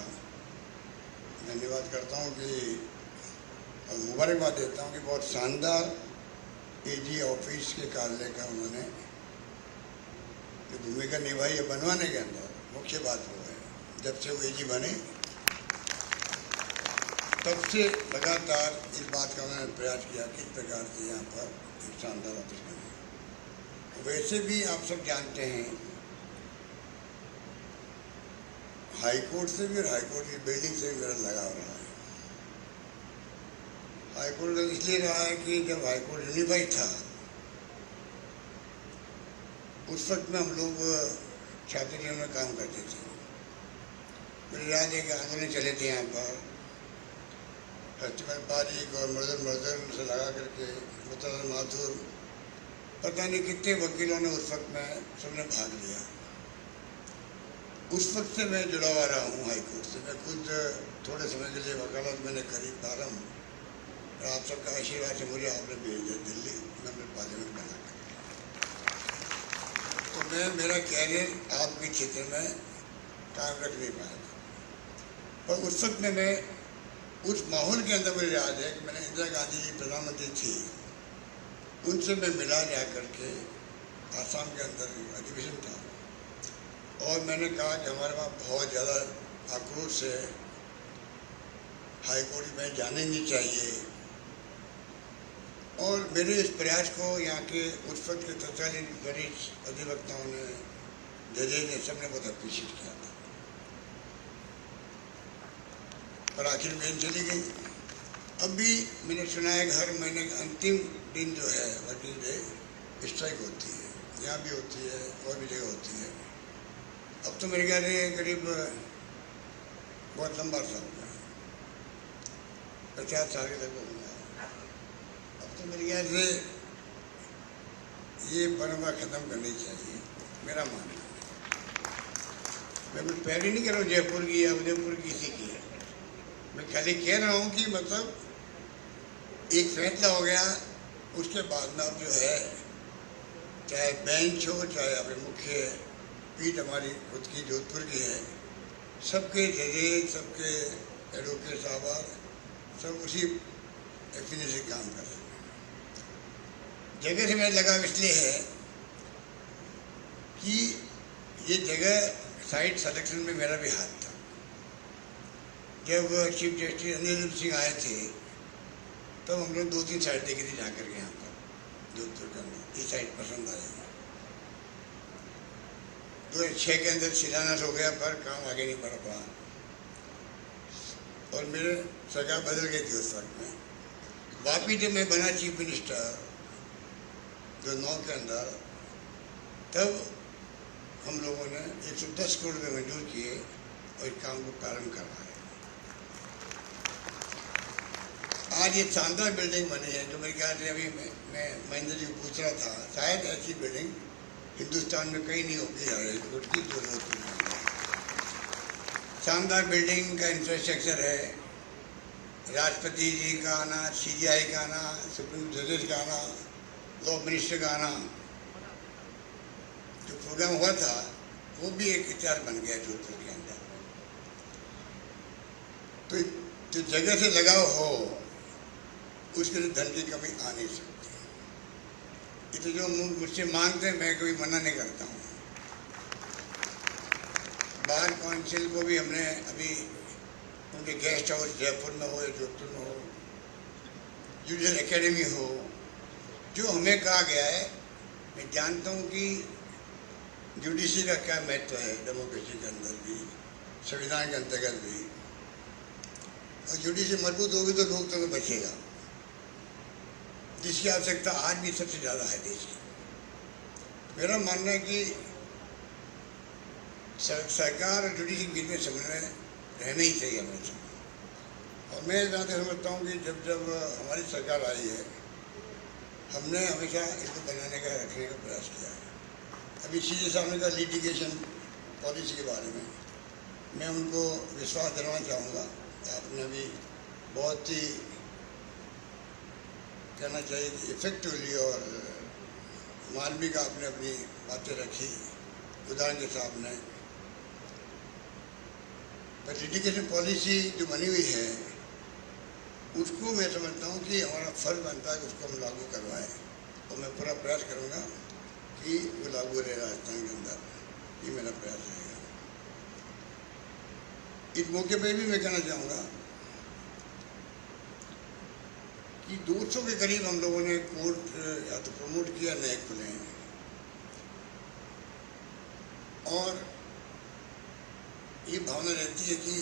धन्यवाद करता हूँ कि और मुबारकबाद देता हूँ कि बहुत शानदार एजी ऑफिस के कार्यालय का उन्होंने जो भूमिका निभाई है बनवाने के अंदर। मुख्य बात वो है जब से वो एजी बने तब से लगातार इस बात का उन्होंने प्रयास किया किस प्रकार से यहाँ पर एक शानदार ऑफिस बने। वैसे भी आप सब जानते हैं हाई कोर्ट से भी और हाई कोर्ट की बिल्डिंग से भी मेरा लगाव रहा है। हाई कोर्ट इसलिए रहा है कि जब हाई कोर्ट यूनिफाइड था उस वक्त में हम लोग छात्र जीवन में काम करते थे। मेरे याद है कि आंदोलन चले थे यहाँ पर फेस्टिवल पारिक और मर्दन से लगा करके मुतल माथुर पता नहीं कितने वकीलों ने उस वक्त में सबने भाग लिया। उस वक्त से मैं जुड़ा हुआ रहा हूँ हाई कोर्ट से। मैं खुद थोड़े समय के लिए वकालत मैंने करीब प्रारंभ और आप सबका आशीर्वाद से मुझे आपने भेज दिया दिल्ली में पार्लियामेंट बना कर। तो मैं मेरा कैरियर आपके क्षेत्र में कायम रख नहीं पाया था। पर उस वक्त में मैं उस माहौल के अंदर मुझे याद है कि मैंने इंदिरा गांधी जी प्रधानमंत्री थी, उनसे मैं मिला जा करके आसाम के अंदर अधिवेशन था और मैंने कहा कि हमारे वहाँ बहुत ज़्यादा आक्रोश है, हाई कोर्ट में जाने नहीं चाहिए। और मेरे इस प्रयास को यहाँ के उस वक्त के तत्कालीन वरिष्ठ अधिवक्ताओं ने जजेज ने सबने बहुत अप्रिशिएट किया था। पर आखिर में चली गई। अब भी मैंने सुना है कि हर महीने का अंतिम दिन जो है वर्किंग डे स्ट्राइक होती है, यहाँ भी होती है और भी जगह होती है। अब तो मेरे ख्याल से करीब बहुत लंबा सा होगा, 50 साल के लगभग होगा। अब तो मेरे ख्याल से ये परंपरा ख़त्म करनी चाहिए, मेरा मानना है। मैं कुछ पहले नहीं कर रहा हूँ जयपुर की या उदयपुर की किसी की, मैं खाली कह रहा हूँ कि मतलब एक फैसला हो गया, उसके बाद में अब जो है चाहे बेंच हो चाहे अपने मुख्य पीठ हमारी खुद की जोधपुर की है, सबके जजेज सबके एडवोकेट साहब सब उसी एक्सपीरियंस से काम कर रहे हैं। जगह से मेरा लगाव इसलिए है कि ये जगह साइट सिलेक्शन में मेरा भी हाथ था। जब चीफ जस्टिस अनिल सिंह आए थे तब हम लोग 2-3 साइट देखी थी जाकर के यहाँ पर जोधपुर का में ये साइट पसंद आई। 2006 के अंदर शिलान्यास हो गया पर काम आगे नहीं बढ़ पाया और मेरे सरकार बदल गई थी उस वक्त में। वापिस जब मैं बना चीफ मिनिस्टर 2009 के अंदर, तब हम लोगों ने 110 करोड़ रुपये मंजूर किए और इस काम को प्रारंभ करवाया। आज ये शानदार बिल्डिंग बनी है जो मेरे ख्याल से अभी मैं महेंद्र जी को पूछ रहा था, शायद ऐसी बिल्डिंग हिंदुस्तान में कहीं नहीं होगी हाई कोर्ट की जो जोधपुर में। शानदार बिल्डिंग का इंफ्रास्ट्रक्चर है, राष्ट्रपति जी का आना, CJI का आना, सुप्रीम जजेस का आना, लॉ मिनिस्टर का आना, जो प्रोग्राम हुआ था वो भी एक इतिहास बन गया जोधपुर के अंदर। तो जो जगह से लगाव हो उसके लिए धन की कमी आ नहीं सकती। ये तो जो मुझसे मांगते हैं मैं कभी मना नहीं करता हूँ। बार काउंसिल को भी हमने अभी उनके गेस्ट हाउस जयपुर में हो या जोधपुर में हो, जुडिशल एकेडमी हो, जो हमें कहा गया है, मैं जानता हूँ कि जुडिशरी का क्या महत्व है डेमोक्रेसी के अंदर भी, संविधान के अंतर्गत भी। और जुडिशरी मजबूत होगी तो लोकतंत्र बचेगा, जिसकी आवश्यकता आज भी सबसे ज़्यादा है देश की। मेरा मानना है कि सरकार और जुडिशरी के बीच में समन्वय रहना ही चाहिए हमेशा। और मैं जहाँ तक समझता हूँ कि जब हमारी सरकार आई है, हमने हमेशा इसको बनाने का रखने का प्रयास किया है। अभी CJ साहब ने कहा लिटिगेशन पॉलिसी के बारे में, मैं उनको विश्वास दिलाना चाहूँगा। आपने भी बहुत ही कहना चाहिए इफेक्टिवली और मार्मिक आपने अपनी बातें रखी उदाहरण के सामने। पर एजुकेशन पॉलिसी जो बनी हुई है उसको मैं समझता हूँ कि हमारा फर्ज बनता है कि उसको हम लागू करवाएं, और मैं पूरा प्रयास करूँगा कि वो लागू रहे राजस्थान के अंदर। ये मेरा प्रयास रहेगा। इस मौके पर भी मैं कहना चाहूँगा कि 200 के करीब हम लोगों ने कोर्ट या तो प्रमोट किया, नए खुले हैं, और ये भावना रहती है कि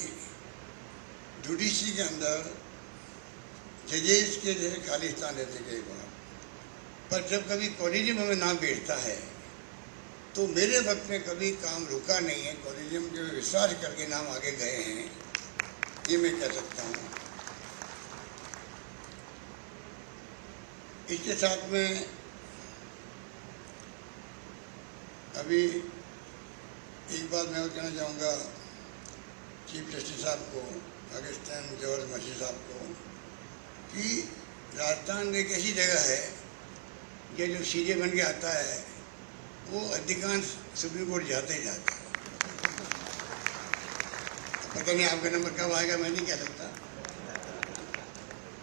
जुडिशरी के अंदर जजेस के लिए खाली स्थान रहते कई बार, पर जब कभी कॉलेजियम हमें नाम बैठता है तो मेरे वक्त में कभी काम रुका नहीं है। कॉलेजियम के विश्वास करके नाम आगे गए हैं, ये मैं कह सकता हूँ। इसके साथ में अभी एक बात मैं और कहना चाहूँगा चीफ जस्टिस साहब को, अगस्टन जॉर्ज मसी साहब को, कि राजस्थान एक ऐसी जगह है ये जो सीजे बन के आता है वो अधिकांश सुप्रीम कोर्ट जाते ही जाता है। पता नहीं आपका नंबर कब आएगा, मैं नहीं कह सकता,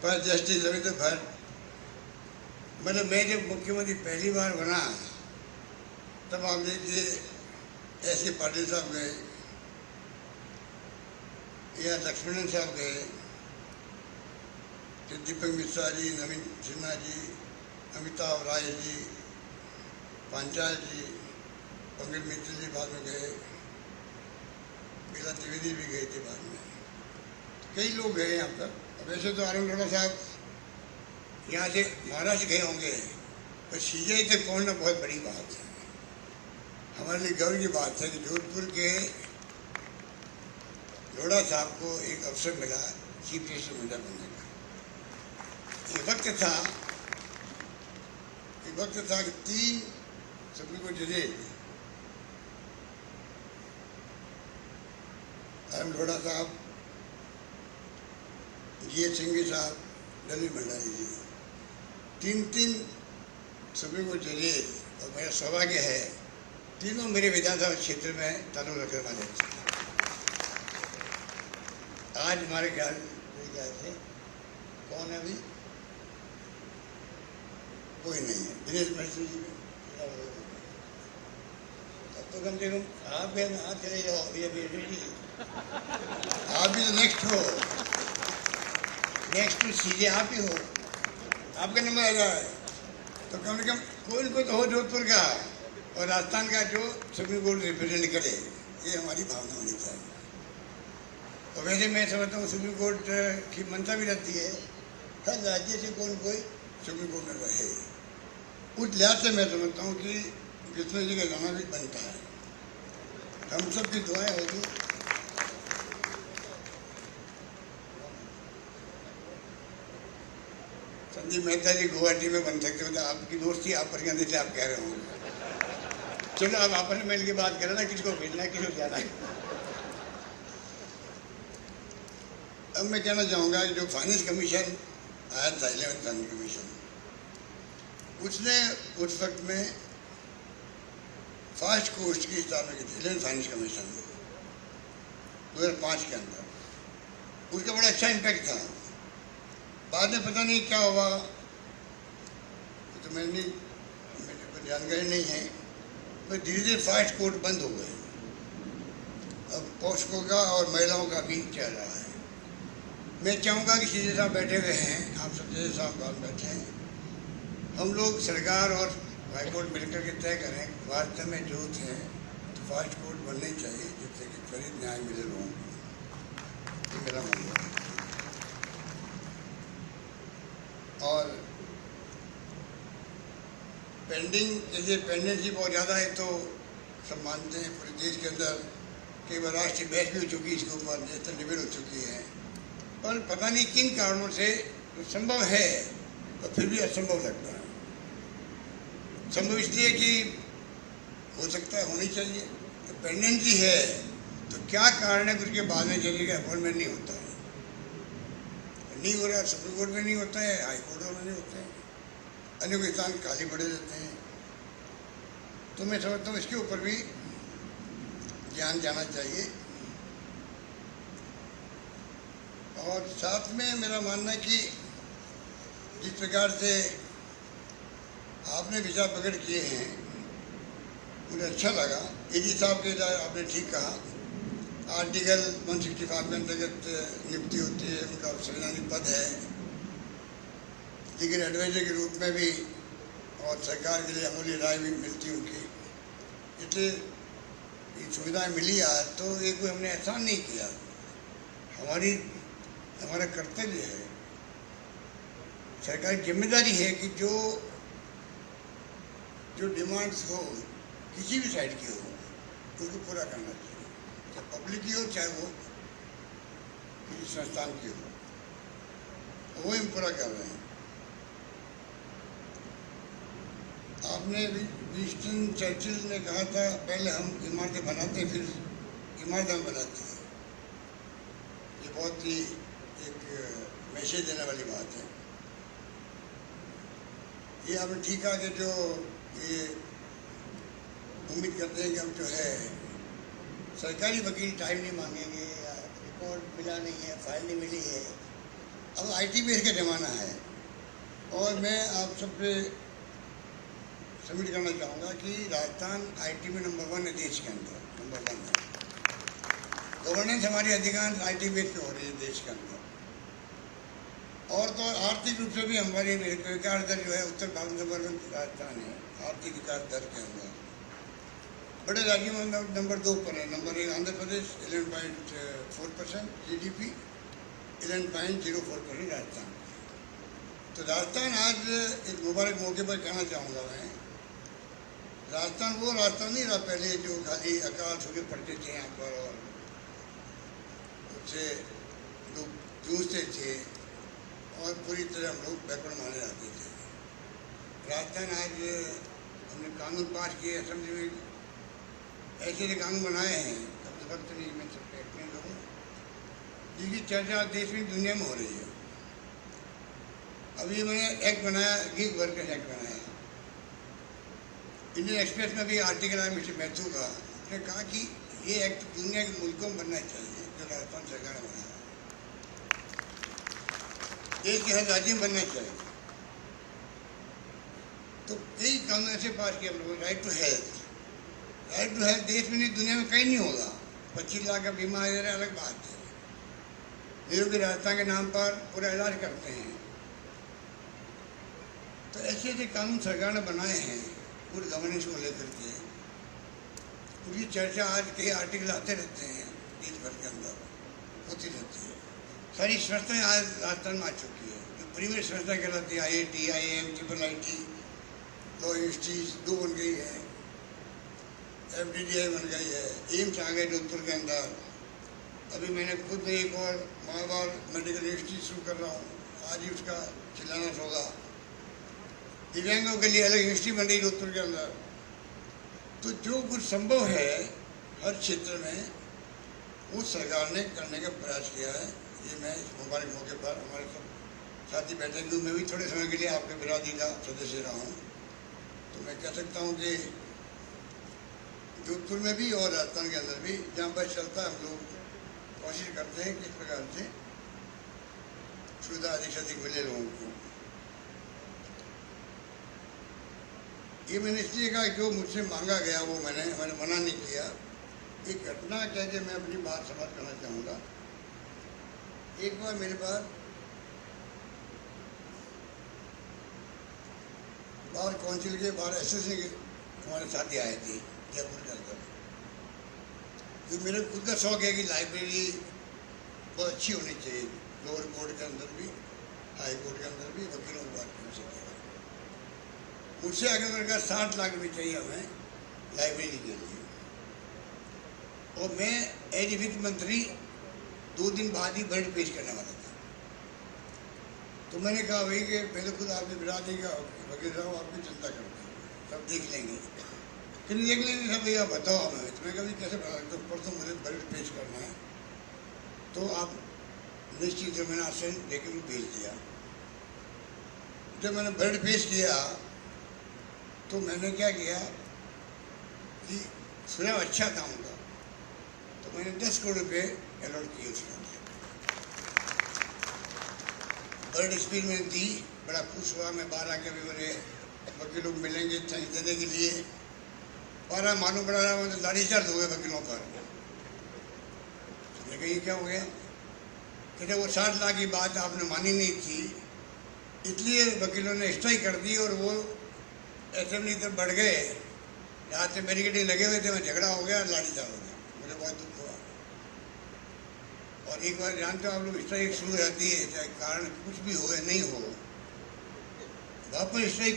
पर जस्टिस रविंद्र भट्ट, मतलब मैं जब मुख्यमंत्री पहली बार बना तब आप देखिए ऐसे पाटिल साहब गए या लक्ष्मणन साहब गए, दीपक मिश्रा जी, नवीन सिन्हा जी, अमिताभ राय जी, पांचाल जी, पंकज मित्र जी बाद में गए, मीरा त्रिवेदी भी गए थे बाद में, कई लोग गए यहाँ पर। वैसे तो आनंद अरोड़ा साहब यहाँ से महाराष्ट्र गए होंगे, पर सीजे तक पहुँचना बहुत बड़ी बात है। हमारे लिए गर्व की बात है कि जोधपुर के अरोड़ा साहब को एक अवसर मिला चीफ मिनिस्टर महिला बनने का। ये वक्त था कि 3 सुप्रीम कोर्ट जजेस अरोड़ा साहब, जी.एच. सिंघवी साहब, ललित भंडारी जी, 3 सुप्रीम कोर्ट जजेस, और मेरा सौभाग्य है तीनों मेरे विधानसभा क्षेत्र में ताल्लुक रखने वाले थे। आज हमारे ख्याल से कौन है अभी? कोई नहीं है। दिनेश महर्षि जी तब तो कम से कम आप भी हाथ चले जाओ, ये भी आप भी तो नेक्स्ट हो, नेक्स्ट टू सीजे आप ही हो, आपका नंबर आ रहा है, तो कम से कम कोई न कोई तो हो जोधपुर का और राजस्थान का जो सुप्रीम कोर्ट रिप्रेजेंट करे, ये हमारी भावना होनी चाहिए। और वैसे मैं समझता हूँ सुप्रीम कोर्ट की मंशा भी रहती है हर राज्य से कोई न कोई सुप्रीम कोर्ट में रहे। उस लिहाज से मैं समझता हूँ कि विष्णु जी का गाना भी बनता है, हम सब की दुआएं होगी। संदीप मेहता जी गुवाहाटी में बन सकते हो, तो आपकी दोस्ती आप पर से आप कह रहे होंगे। चलो आप आपस में मिल के बात करें ना, किसको भेजना है किसको जाना है। अब मैं कहना चाहूँगा कि जो फाइनेंस कमीशन आया था, 11th फाइनेंस कमीशन, उसने उस वक्त में फास्ट कोस्ट की स्थापना की थी। 11th फाइनेंस कमीशन 2005 के अंदर, उसका बड़ा अच्छा इम्पैक्ट था। बाद में पता नहीं क्या हुआ, तो मेरी जानकारी नहीं है, पर धीरे धीरे फास्ट कोर्ट बंद हो गए। अब पोस्को का और महिलाओं का भी चल रहा है। मैं चाहूँगा कि सीधे साहब बैठे हुए हैं, आप सब सीधे साहब बात बैठे हैं, हम लोग सरकार और हाईकोर्ट मिलकर के तय करें वास्तव में जरूरत है तो फास्ट कोर्ट बननी चाहिए, जिससे कि त्वरित न्याय मिले लोगों को। ये मेरा मानना है। और पेंडिंग जैसे पेंडेंसी बहुत ज़्यादा है, तो सब मानते हैं पूरे देश के अंदर कई बार राष्ट्रीय बहस भी हो चुकी है इसके ऊपर, नेशनल डिबेट हो चुकी है, पर पता नहीं किन कारणों से तो संभव है तो फिर भी असंभव लगता है। संभव इसलिए कि हो सकता है होनी चाहिए, तो पेंडेंसी है तो क्या कारण है कि उसके बाद में जजेस का अपॉइंटमेंट नहीं होता है? नहीं हो रहा, सुप्रीम कोर्ट में नहीं होता है, हाई कोर्ट में नहीं होता है, अन्य कोई स्थान खाली पड़े रहते हैं। तो मैं समझता हूँ इसके ऊपर भी ध्यान जाना चाहिए। और साथ में मेरा मानना है कि जिस प्रकार से आपने विचार प्रकट किए हैं मुझे अच्छा लगा। एडी साहब के आपने ठीक कहा, आर्टिकल 165 के अंतर्गत नियुक्ति होती है, उनका संवैधानिक पद है, लेकिन एडवाइजर के रूप में भी और सरकार के लिए अमूल्य राय भी मिलती उनकी, इसलिए ये सुविधाएँ मिली आज। तो ये कोई हमने एहसान नहीं किया, हमारा कर्तव्य है, सरकारी जिम्मेदारी है कि जो डिमांड्स हो किसी भी साइड की हो उसको पूरा करना चाहिए, चाहे पब्लिक की हो चाहे वो किसी संस्थान की हो, वो हम पूरा कर रहे हैं। आपने विंस्टन चर्चिल ने कहा था पहले हम इमारतें बनाते फिर इमारत हम बनाते हैं। ये बहुत ही एक मैसेज देने वाली बात है। ये आपने ठीक कहा कि जो ये उम्मीद करते हैं कि हम जो है सरकारी वकील टाइम नहीं मांगेंगे या रिकॉर्ड मिला नहीं है, फाइल नहीं मिली है। अब IT बेस का ज़माना है और मैं आप सब पे सबमिट करना चाहूँगा कि राजस्थान IT में नंबर 1 है देश के अंदर, नंबर 1 है। गवर्नेंस हमारी अधिकांश IT बेस पे हो रही है देश के अंदर। और तो आर्थिक रूप से भी हमारी विकास दर जो है उत्तर भारत नंबर 1 राजस्थान है आर्थिक विकास दर के अंदर। बड़े राज्यों में नंबर 2 पर है। Number 1 Andhra Pradesh 11.4% GDP, 11.04% Rajasthan. तो राजस्थान आज इस मुबारक मौके पर कहना चाहूँगा मैं, राजस्थान वो राजस्थान नहीं रहा पहले जो खाली अकाल सूखे पड़ते थे यहाँ पर और उससे लोग जूझते थे और पूरी तरह हम लोग बैकवर्ड माने जाते थे। राजस्थान आज हमने कानून पास किए, असेंबली में ऐसे कानून बनाए हैं, कब तक तो नहीं मैं सबके अपने लोगों जिसकी चर्चा देश में दुनिया में हो रही है। अभी मैंने एक्ट बनाया, गिग वर्कर्स एक्ट बनाया। इंडियन एक्सप्रेस में भी आर्टिकल आया मिस्टर मैथ्यू का, उसने कहा कि ये एक्ट दुनिया के मुल्कों में बनना चाहिए जो राजस्थान सरकार ने बनाया, देश के हर राज्य में बनना चाहिए। तो कई कानून ऐसे पास किए हम लोगों ने। राइट टू हेल्थ देश में नहीं दुनिया में कहीं नहीं होगा। 25 लाख का बीमा दे रहे अलग बात है, निरोगी राजस्थान के नाम पर पूरा इलाज करते हैं। तो ऐसे ऐसे कानून सरकार ने बनाए हैं पूरी गवर्नेंस को लेकर के, उनकी चर्चा आज कई आर्टिकल आते रहते हैं देश भर के अंदर होती रहती है। सारी संस्थाएं आज राजस्थान में आ चुकी है, जो प्रीमियर संस्था कहलाती है IIT, IIM, IIIT, law institute 2 बन गई है, FDDI बन गई है, एम्स आ गए जोधपुर के अंदर। अभी मैंने खुद एक और महाबार मेडिकल इंस्टीट्यूट शुरू कर रहा हूँ, आज ही उसका शिलान्यास होगा। दिव्यांगों के लिए अलग इंस्टीट्यूट बन रही जोधपुर के अंदर। तो जो कुछ संभव है हर क्षेत्र में वो सरकार ने करने का प्रयास किया है। ये मैं इस मुबारक मौके पर हमारे सब साथी बैठे हैं, मैं भी थोड़े समय के लिए आपके बिरादरी का सदस्य रहा हूँ, तो मैं कह सकता हूँ कि जोधपुर में भी और राजस्थान के अंदर भी जहाँ बस चलता है हम लोग कोशिश करते हैं किस प्रकार से सुविधा अधिक से अधिक मिले लोगों को। ये मैंने इसलिए कहा जो मुझसे मांगा गया वो मैंने मना नहीं किया। एक घटना कह के मैं अपनी बात समाप्त करना चाहूँगा। एक बार मेरे पास बार काउंसिल के बार एसोसिएशन के हमारे साथी आए थे जयपुर के अंदर। तो मेरा खुद का शौक है कि लाइब्रेरी बहुत अच्छी होनी चाहिए, लोअर कोर्ट के अंदर भी, हाई कोर्ट के अंदर भी, वकीलों को बात कर सकेगा। मुझसे आगे बढ़कर 60 लाख रुपये चाहिए हमें लाइब्रेरी के लिए, और मैं एज वित्त मंत्री 2 दिन बाद ही बजट पेश करने वाला था। तो मैंने कहा भाई कि पहले खुद आपकी बिरादरी का वकील साहब आपकी चिंता करते हैं, सब देख लेंगे। फिर देख लेंगे सब भैया बताओ हमें, तो मैं कभी कैसे बता सकता हूँ, परसों मुझे बजट पेश करना है, तो आप निश्चित मैंने आपसे लेके मैं भेज दिया। जब मैंने बजट पेश किया तो मैंने क्या किया कि स्वयं अच्छा काम था, तो मैंने 10 करोड़ रुपये अलॉट किए उसके अंदर। बजट स्पीच में दी, बड़ा खुश हुआ मैं। 12 के भी मेरे वकीलों को मिलेंगे थैंक्स देने के लिए। 12 मालूम पड़ा रहा मतलब दाढ़ी दर्द हो गए वकीलों पर। मैंने कहा ये क्या हो गया? कहते वो 60 लाख की बात आपने मानी नहीं थी, इसलिए वकीलों ने स्ट्राइक कर दी और वो असेंबली तक बढ़ गए, यहाँ से बैरिकेडिंग लगे हुए थे, मैं झगड़ा हो गया, लाठीचार्ज हो गया। मुझे बहुत दुख हुआ। और एक बार जानते हो आप लोग, स्ट्राइक शुरू हो जाती है, चाहे कारण कुछ भी हो या नहीं हो, वापस स्ट्राइक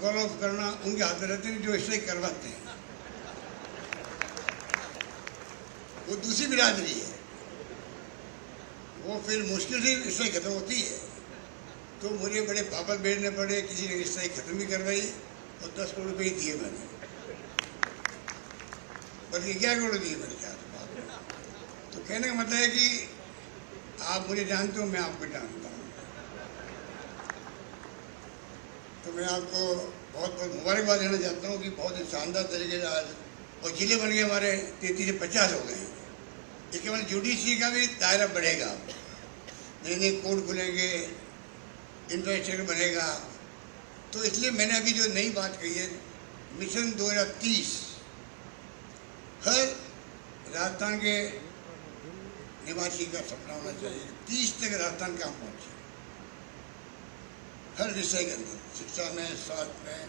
कॉल ऑफ करना उनके हाथ में रहते हैं जो स्ट्राइक करवाते हैं। वो दूसरी बिरादरी है, वो फिर मुश्किल से स्ट्राइक खत्म होती है। तो मुझे बड़े पापड़ बेचने पड़े, किसी ने स्ट्राइक खत्म भी करवाई और 10 करोड़ रुपये ही दिए मैंने, बल्कि 11 करोड़ दिए मेरे ख्याल। तो कहने का मतलब है कि आप मुझे जानते हो, मैं आपको जानता हूँ। तो मैं आपको बहुत बहुत मुबारकबाद देना चाहता हूँ कि बहुत ही शानदार तरीके से आज और जिले बन गए हमारे 33 से 50 हो गए हैं। इसके बाद जुडिशरी का भी दायरा बढ़ेगा, नए नए कोर्ट खुलेंगे, इंफ्रास्ट्रक्चर बनेगा। तो इसलिए मैंने अभी जो नई बात कही है, मिशन 2030 हर राजस्थान के निवासी का सपना होना चाहिए। 30 तक राजस्थान कहाँ पहुँचे, हर विषय के अंदर, शिक्षा में, स्वास्थ्य में,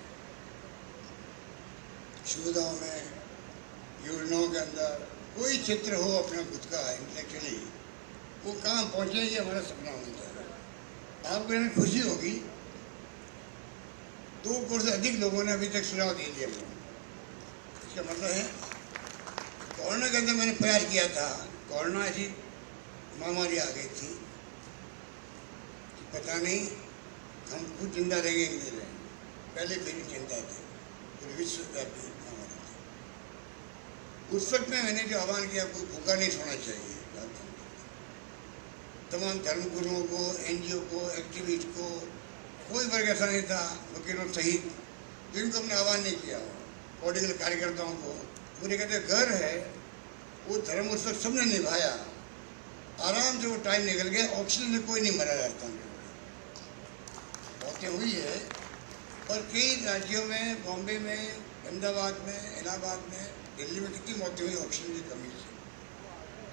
सुविधाओं में, योजनाओं के अंदर, कोई क्षेत्र हो अपना खुद का इंटेलेक्चुअली, वो कहाँ पहुँचे, ये हमारा सपना होना चाहिए। आपको इन्हें खुशी होगी, 2 करोड़ से अधिक लोगों ने अभी तक सुझाव दे दिया। इसका मतलब है कोरोना के अंदर मैंने प्रयास किया था, कोरोना ऐसी महामारी आ गई थी कि पता नहीं हम खुद जिंदा रहेंगे कि नहीं रहेंगे। पहले मेरी चिंता थी, पूरे विश्वव्यापी महामारी थी। उस वक्त में मैंने जो आह्वान किया, कोई भूखा नहीं सोना चाहिए। तमाम धर्मगुरुओं को, NGO को, एक्टिविस्ट को, कोई वर्ग ऐसा नहीं था, वकीलों सहित, जिनको हमने आह्वान नहीं किया। पॉलिटिकल कार्यकर्ताओं को मुझे कहते घर है, वो धर्म उस वक्त सबने निभाया, आराम से वो टाइम निकल गया। ऑक्सीजन में कोई नहीं मरा राजस्थान में, मौतें हुई है। और कई राज्यों में, बॉम्बे में, अहमदाबाद में, इलाहाबाद में, दिल्ली में कितनी मौतें हुई ऑक्सीजन की कमी से।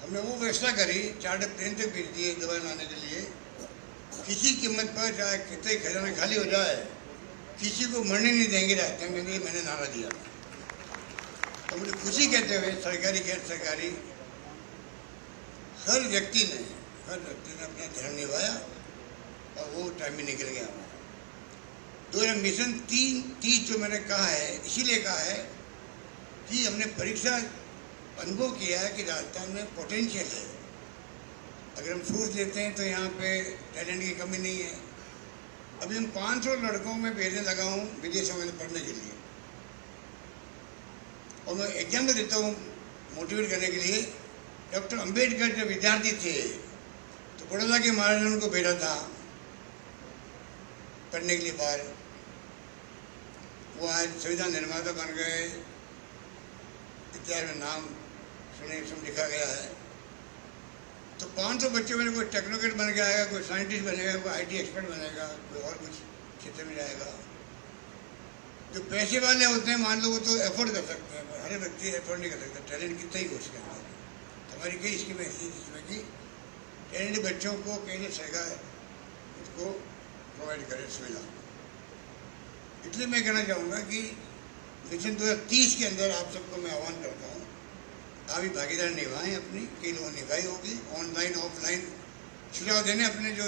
हमने वो व्यवस्था करी, चार्टर प्लेन तक भेज दिए दवा लाने के लिए, किसी कीमत पर, चाहे कितने खजाना खाली हो जाए, किसी को मरने नहीं देंगे राजस्थान के लिए, मैंने नारा दिया था। तो मुझे खुशी कहते हुए सरकारी गैर सरकारी हर व्यक्ति ने अपना धर्म निभाया और वो टाइम में निकल गया हमारा। 2 मिशन 30 जो मैंने कहा है, इसीलिए कहा है कि हमने परीक्षा अनुभव किया है कि राजस्थान में पोटेंशियल है। अगर हम सोच लेते हैं तो यहाँ पे टैलेंट की कमी नहीं है। अभी हम 500 लड़कों में भेजने लगा हूँ विदेशों में पढ़ने के लिए, और मैं एग्जाम में देता हूँ मोटिवेट करने के लिए। डॉक्टर अंबेडकर जब विद्यार्थी थे तो बड़ौदा के महाराजा ने उनको भेजा था पढ़ने के लिए बाहर। वो आज संविधान निर्माता बन गए, इतिहास में नाम सुने सुन लिखा गया है। तो 500 बच्चों में कोई टेक्नोक्रेट बन के आएगा, कोई साइंटिस्ट बनेगा, कोई IT एक्सपर्ट बनेगा, कोई और कुछ क्षेत्र में जाएगा। जो पैसे वाले होते हैं, मान लो, वो तो एफोर्ड कर सकते हैं, हर व्यक्ति एफोर्ड नहीं कर सकता। टैलेंट कितना ही कोशिश करना है। हमारी कई स्कीमें ऐसी हैं जिसमें कि टैलेंट बच्चों को कैसे सरकार उसको प्रोवाइड करे सुविधा। इसलिए मैं कहना चाहूँगा कि मिशन 2030 के अंदर आप सबको मैं आह्वान करता हूँ, आप भी भागीदारी निभाएं अपनी, कई लोगों ने निभाई होगी, ऑनलाइन ऑफलाइन सुझाव देने अपने जो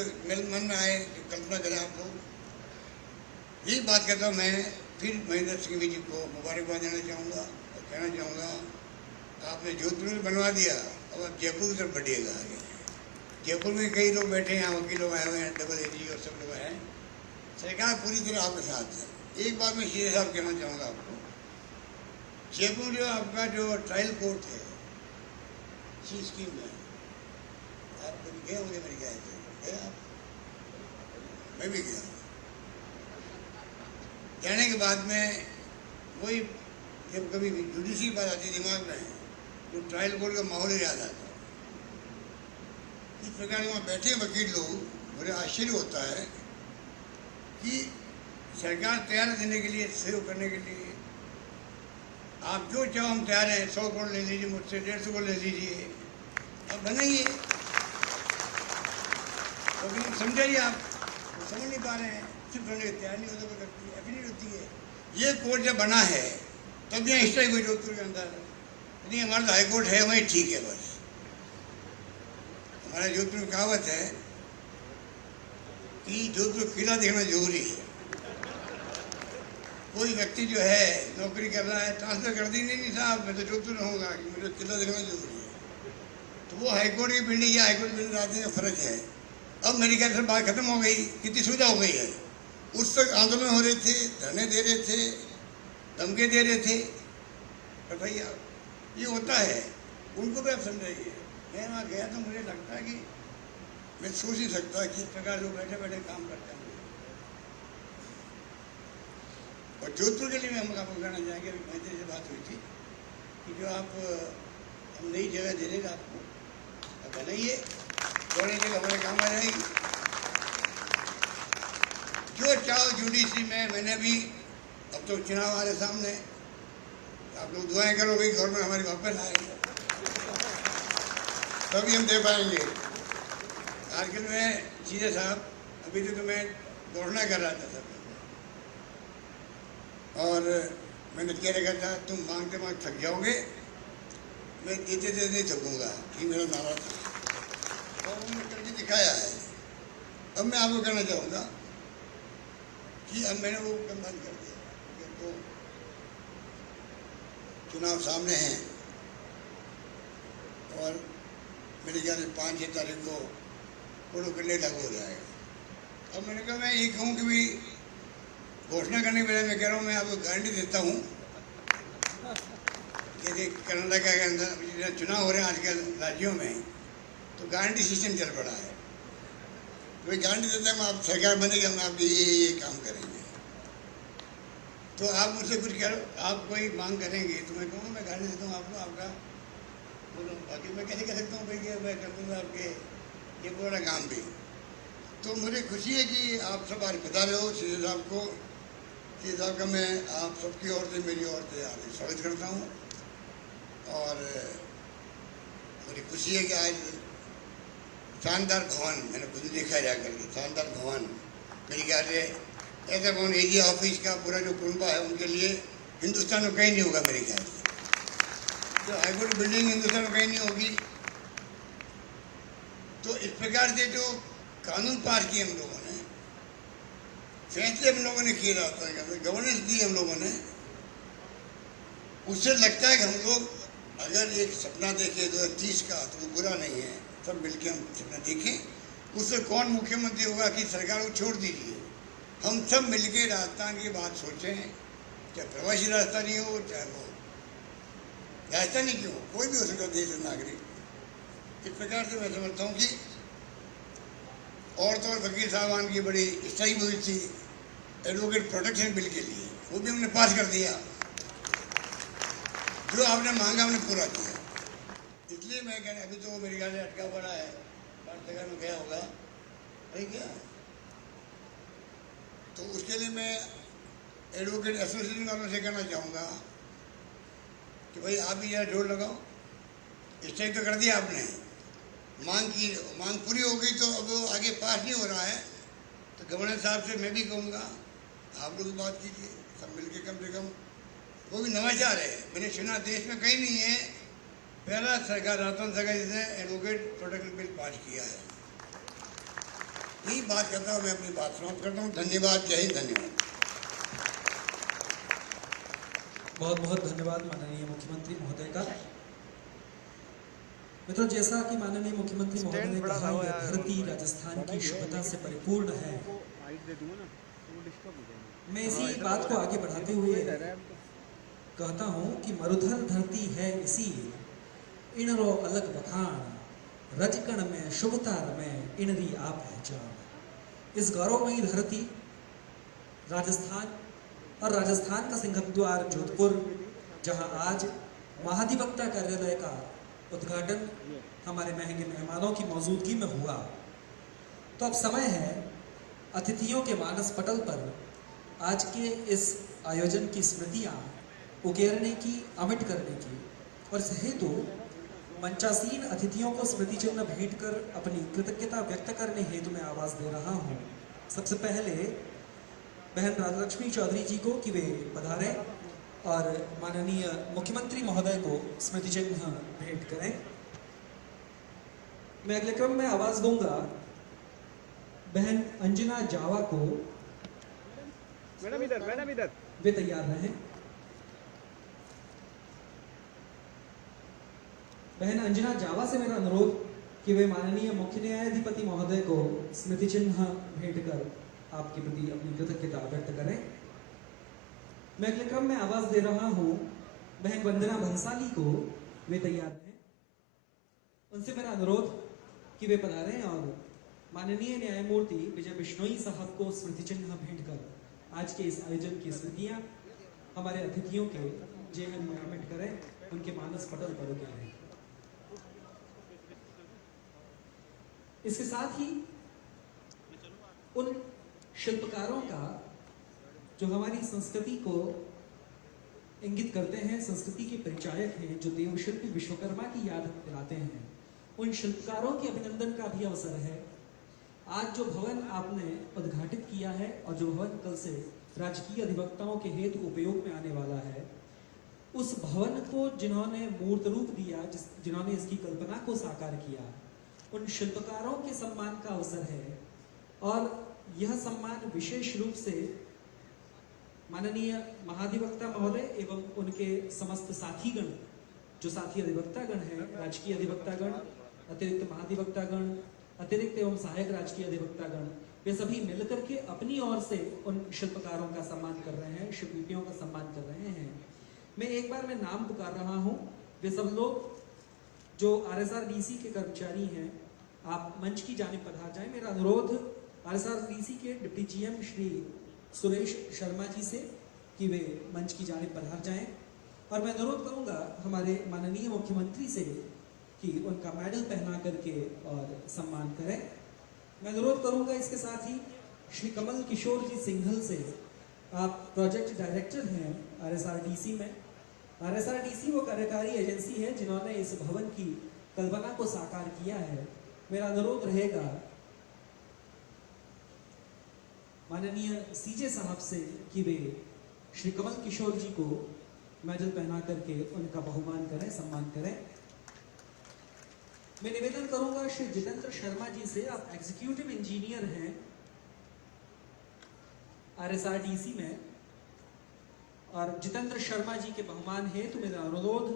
मन में आए, जो कल्पना करें आप लोग। यही बात करता हूँ मैं। फिर महेंद्र सिंह जी को मुबारकबाद देना चाहूँगा और कहना चाहूँगा, आपने जोधपुर बनवा दिया, अब आप जयपुर की तरफ बढ़िएगा आगे। जयपुर में कई लोग बैठे हैं, यहाँ वकील लोग आए हुए हैं, AAG और सब लोग हैं। सरकार पूरी तरह आपके साथ है। एक बात मैं सीधे साहब कहना चाहूँगा आपको जयपुर जो आपका जो ट्रायल कोर्ट है इसी स्कीम में आप कभी गए होंगे मेरे ख्याल से, गए आप? मैं भी गया। जाने के बाद में वही जब कभी जुडिशरी बात आती दिमाग में तो ट्रायल कोर्ट का माहौल याद आता है। इस प्रकार वहाँ बैठे वकील लोग, बड़े आश्चर्य होता है कि सरकार तैयार देने के लिए, सहयोग करने के लिए, आप जो चाहो हम तैयार हैं, 100 करोड़ ले लीजिए मुझसे, 150 करोड़ ले लीजिए, अब बनाइए। लेकिन समझाइए आप, तो समझ नहीं पा रहे हैं, सिर्फ करने के तैयार नहीं होता, कोई करती है, नहीं होती है। ये कोर्ट जब बना है तब यहाँ इस तरह कोई जोधपुर के अंदर नहीं, हमारा तो हाई कोर्ट है, वही ठीक है बस। हमारे जोधपुर में कहावत है कि जोधपुर किला देखना जरूरी है। कोई व्यक्ति जो है नौकरी कर रहा है, ट्रांसफर कर दी, नहीं साहब मैं तो जोधपुर रहूँगा, मुझे किला देखना जरूरी है। तो वो हाईकोर्ट की बिल्डिंग या हाईकोर्ट बिल्डिंग आते का फर्क है। अब मेरी ख्याल से बात खत्म हो गई, कितनी सुविधा हो गई है। उस तक आंदोलन हो रहे थे, धरने दे रहे थे, धमके दे रहे थे, बताइए आप, ये होता है। उनको भी आप समझाइए। मैं वहाँ गया तो मुझे लगता है कि मैं सोच ही सकता किस प्रकार लोग बैठे बैठे काम करते हैं। और जोधपुर के लिए हम आपको कहना चाहेंगे, अभी महेंद्र से बात हुई थी कि जो आप हम नई जगह दे देगा आपको, अब बनाइए, दौड़ने जगह हमारे काम आ जाएगी। जो चाहो जुडिशरी में, मैंने भी, अब तो चुनाव आ रहे सामने, आप लोग दुआएं करो भाई गवर्नमेंट हमारी वापस आए, तभी हम दे पाएंगे। कारगिल में सीधे साहब, अभी तो मैं घोषणा कर रहा था सब, और मैंने कह रखा था तुम मांगते मांग थक जाओगे, मैं देते देते नहीं थकूँगा, ये मेरा नारा था और उन्होंने करके दिखाया है। अब मैं आपको कहना चाहूँगा कि अब मैंने वो काम बंद कर दिया, तो चुनाव सामने हैं और मेरे ख्याल से 5-6 तारीख को फोटो करने लागू हो जाएगा। अब मैंने कहा मैं ये कहूँ कि भाई घोषणा करने के पहले मैं कह रहा हूँ, मैं आपको गारंटी देता हूँ, यदि कर्नाटक के अंदर चुनाव हो रहे हैं आजकल राज्यों में, तो गारंटी सिस्टम चल पड़ा है। कोई गारंटी देता है आप सरकार बनेगी, हम आपके ये काम करेंगे। तो आप मुझसे कुछ करो, आप कोई मांग करेंगे तो मैं कहूँगा मैं गारंटी देता हूँ आपको, आपका बोलो। बाकी मैं कैसे कह सकता हूँ भाई कि मैं कर दूँगा आपके ये पूरा काम भी। तो मुझे खुशी है कि आप सब आज बता रहे हो सीधे साहब को, सीधे साहब का मैं आप सबकी ओर से, मेरी ओर से स्वागत करता हूँ। और मुझे खुशी है कि आज शानदार भवन, मैंने खुद देखा जाकर के, शानदार भवन, मेरे ख्याल से ऐसा भवन एरिया ऑफिस का पूरा जो कुनबा है उनके लिए हिंदुस्तान में कहीं नहीं होगा मेरे ख्याल से। तो हाईकोर्ट बिल्डिंग हिंदुस्तान में कहीं नहीं होगी। तो इस प्रकार से जो कानून पास किए हम लोगों ने, फैसले हम लोगों ने किए, गवर्नेंस दी हम लोगों ने, उससे लगता है कि हम लोग अगर एक सपना देखें 2030 का, तो वो बुरा नहीं है। सब मिलके हम सपना देखें, उससे कौन मुख्यमंत्री होगा कि सरकार को छोड़ दीजिए, हम सब मिलके राजस्थान की बात सोचें, चाहे प्रवासी राजस्थानी हो, चाहे वो राजस्थानी क्यों, कोई भी हो सकता देश नागरिक। इस प्रकार से मैं समझता हूँ कि और तो और वकील साहबान की बड़ी स्ट्राइक हुई थी एडवोकेट प्रोटेक्शन बिल के लिए, वो भी हमने पास कर दिया। जो आपने मांगा हमने पूरा किया। इसलिए मैं कहना, अभी तो मेरे ख्याल से अटका पड़ा है, हर जगह में गया होगा भाई क्या। तो उसके लिए मैं एडवोकेट एसोसिएशन वालों से कहना चाहूँगा कि भाई आप भी यार जोर लगाओ। स्ट्राइक तो कर दिया आपने, मांग पूरी हो गई, तो अब आगे पास नहीं हो रहा है। तो गवर्नर साहब से मैं भी कहूँगा आप लोग बात कीजिए, सब मिलके कम से कम। वो भी नवाचार है, मैंने सुना देश में कहीं नहीं है, पहला सरकार राजस्थान सरकार जिसने एडवोकेट प्रोटेक्शन बिल पास किया है। यही बात करता हूँ, मैं अपनी बात समाप्त करता हूँ। धन्यवाद, जय हिंद, धन्यवाद। बहुत बहुत धन्यवाद माननीय मुख्यमंत्री महोदय का। मित्रों, जैसा कि माननीय मुख्यमंत्री महोदय ने कहा, यह धरती राजस्थान की शुभता से परिपूर्ण है। हाइट दे दूंगा ना तो वो डिस्टर्ब हो जाएगा। मैं इसी बात को आगे बढ़ाते हुए कहता हूँ कि मरुधर धरती है इसी, इनरो अलग बखान, रजकण में शुभतार में इनरी आप पहचान। इस गौरवमयी धरती राजस्थान और राजस्थान का सिंहद्वार जोधपुर, जहां आज महाधिवक्ता कार्यालय का उद्घाटन हमारे महंगे मेहमानों की मौजूदगी में हुआ, तो अब समय है अतिथियों के मानस पटल पर आज के इस आयोजन की स्मृतियां उकेरने की, अमिट करने की, और इस हेतु मंचासीन अतिथियों को स्मृति चिन्ह भेंट कर अपनी कृतज्ञता व्यक्त करने हेतु मैं आवाज दे रहा हूं। सबसे पहले बहन राजलक्ष्मी चौधरी जी को कि वे पधारें और माननीय मुख्यमंत्री महोदय को स्मृति चिन्ह भेंट करें। मैं अगले क्रम में आवाज दूंगा बहन अंजना जावा को। मैडम इधर वे तैयार रहें। बहन अंजना जावा से मेरा अनुरोध कि वे माननीय मुख्य न्यायाधिपति महोदय को स्मृति चिन्ह भेंट कर आपके प्रति अपनी कृतज्ञता व्यक्त करें। मैं अगले क्रम में आवाज दे रहा हूं बहन वंदना भंसाली को। वे तैयार हैं। उनसे मेरा अनुरोध कि वे पधारें और माननीय न्यायमूर्ति विजय बिश्नोई साहब को स्मृति चिन्ह भेंट कर आज के इस आयोजन की स्मृतियां हमारे अतिथियों के जेहन में अमिट करें, उनके मानस पटल पर उकेरें। इसके साथ ही उन शिल्पकारों का जो हमारी संस्कृति को इंगित करते हैं, संस्कृति के परिचायक हैं, जो देवशिल्पी विश्वकर्मा की याद दिलाते हैं, उन शिल्पकारों के अभिनंदन का भी अवसर है। आज जो भवन आपने उद्घाटित किया है और जो भवन कल से राजकीय अधिवक्ताओं के हेतु उपयोग में आने वाला है, उस भवन को जिन्होंने मूर्त रूप दिया, जिन्होंने इसकी कल्पना को साकार किया, उन शिल्पकारों के सम्मान का अवसर है। और यह सम्मान विशेष रूप से माननीय महाधिवक्ता महोदय एवं उनके समस्त साथीगण, जो साथी अधिवक्तागण हैं, राजकीय अधिवक्तागण, अतिरिक्त महाधिवक्तागण, अतिरिक्त एवं सहायक राजकीय अधिवक्तागण, वे सभी मिलकर के अपनी ओर से उन शिल्पकारों का सम्मान कर रहे हैं, शिल्पियों का सम्मान कर रहे हैं। मैं एक बार मैं नाम पुकार रहा हूं। वे सब लोग जो RSRDC के कर्मचारी हैं, आप मंच की जानिब पधार जाएं। मेरा अनुरोध RSRDC के डिप्टी GM श्री सुरेश शर्मा जी से कि वे मंच की जानिब पधार जाएं। और मैं अनुरोध करूंगा हमारे माननीय मुख्यमंत्री से कि उनका मेडल पहना करके और सम्मान करें। मैं अनुरोध करूंगा इसके साथ ही श्री कमल किशोर जी सिंघल से, आप प्रोजेक्ट डायरेक्टर हैं RSRDC में। RSRDC वो कार्यकारी एजेंसी है जिन्होंने इस भवन की कल्पना को साकार किया है। मेरा अनुरोध रहेगा माननीय CJ साहब से कि वे श्री कमल किशोर जी को मेडल पहना करके उनका बहुमान करें, सम्मान करें। मैं निवेदन करूंगा श्री जितेंद्र शर्मा जी से, आप एग्जीक्यूटिव इंजीनियर हैं RSRDC में, और जितेंद्र शर्मा जी के बहुमान है तो मेरा अनुरोध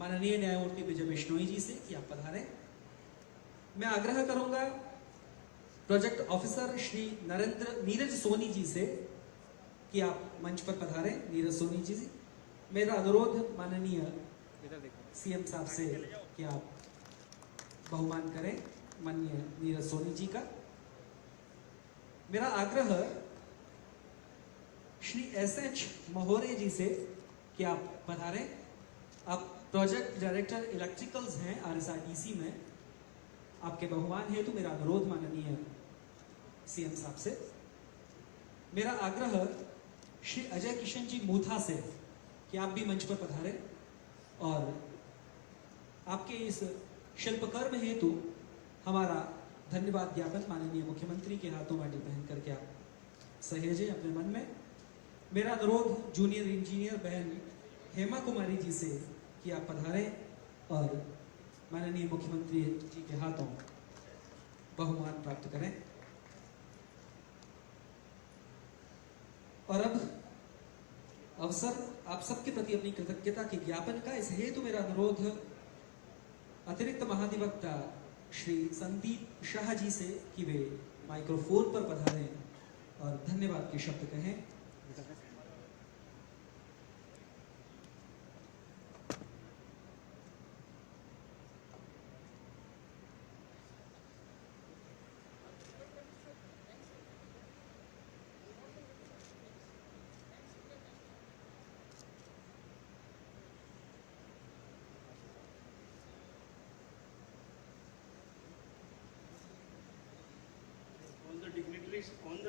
माननीय न्यायमूर्ति विजय बिश्नोई जी से कि आप पधारें। मैं आग्रह करूंगा प्रोजेक्ट ऑफिसर श्री नीरज सोनी जी से कि आप मंच पर पधारें। नीरज सोनी जी, मेरा अनुरोध माननीय CM साहब से कि आप बहुमान करें माननीय नीरज सोनी जी का। मेरा आग्रह श्री SH महोरे जी से कि आप पधारें। आप प्रोजेक्ट डायरेक्टर इलेक्ट्रिकल्स हैं RSRDC में, आपके बहुमान है तो मेरा अनुरोध माननीय CM साहब से। मेरा आग्रह श्री अजय किशन जी मूथा से कि आप भी मंच पर पधारें और आपके इस शिल्पकर्म हेतु हमारा धन्यवाद ज्ञापन माननीय मुख्यमंत्री के हाथों मेडल पहन करके आप सहेजें अपने मन में। मेरा अनुरोध जूनियर इंजीनियर बहन हेमा कुमारी जी से कि आप पधारें और माननीय मुख्यमंत्री जी के हाथों बहुमान प्राप्त करें। और अब अवसर आप सबके प्रति अपनी कृतज्ञता के ज्ञापन का, इस हेतु मेरा अनुरोध अतिरिक्त महाधिवक्ता श्री संदीप शाह जी से कि वे माइक्रोफोन पर पधारें और धन्यवाद के शब्द कहें।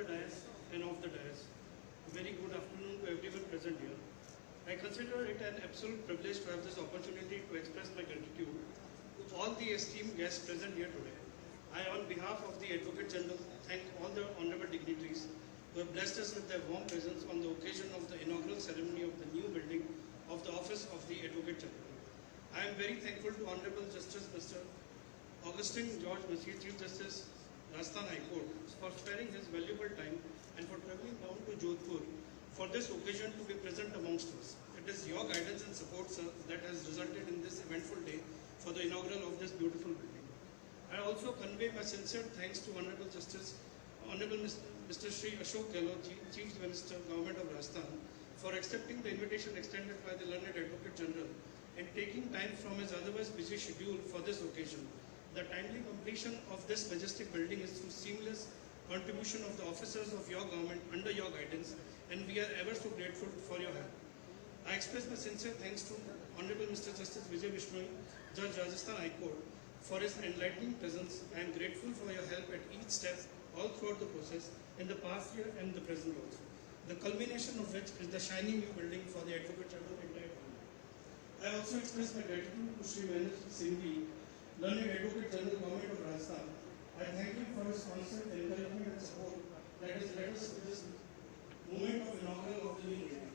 the dais and off the dais. Very good afternoon to everyone present here. I consider it an absolute privilege to have this opportunity to express my gratitude to all the esteemed guests present here today. I, on behalf of the Advocate General, thank all the honorable dignitaries who have blessed us with their warm presence on the occasion of the inaugural ceremony of the new building of the Office of the Advocate General. I am very thankful to Honorable Justice Mr. Augustine George Masih, Chief Justice, Rajasthan High Court, for sparing his valuable time and for travelling down to Jodhpur for this occasion to be present amongst us. It is your guidance and support, sir, that has resulted in this eventful day for the inaugural of this beautiful building. I also convey my sincere thanks to Honorable Mr. Shri Ashok Gehlot, Chief Minister, Government of Rajasthan, for accepting the invitation extended by the Learned Advocate General and taking time from his otherwise busy schedule for this occasion. The timely completion of this majestic building is through seamless contribution of the officers of your government under your guidance, and we are ever so grateful for your help. I express my sincere thanks to Honorable Mr. Justice Vijay Bishnoi, Judge Rajasthan High Court, for his enlightening presence. I am grateful for your help at each step all throughout the process in the past year and the present also. The culmination of which is the shiny new building for the Advocate General entire family. I also express my gratitude to Shri Mahendra Singhvi, Learned Advocate General, Government of Rajasthan. I thank him for his constant encouragement and support that has led us to this moment of inaugural of the new building.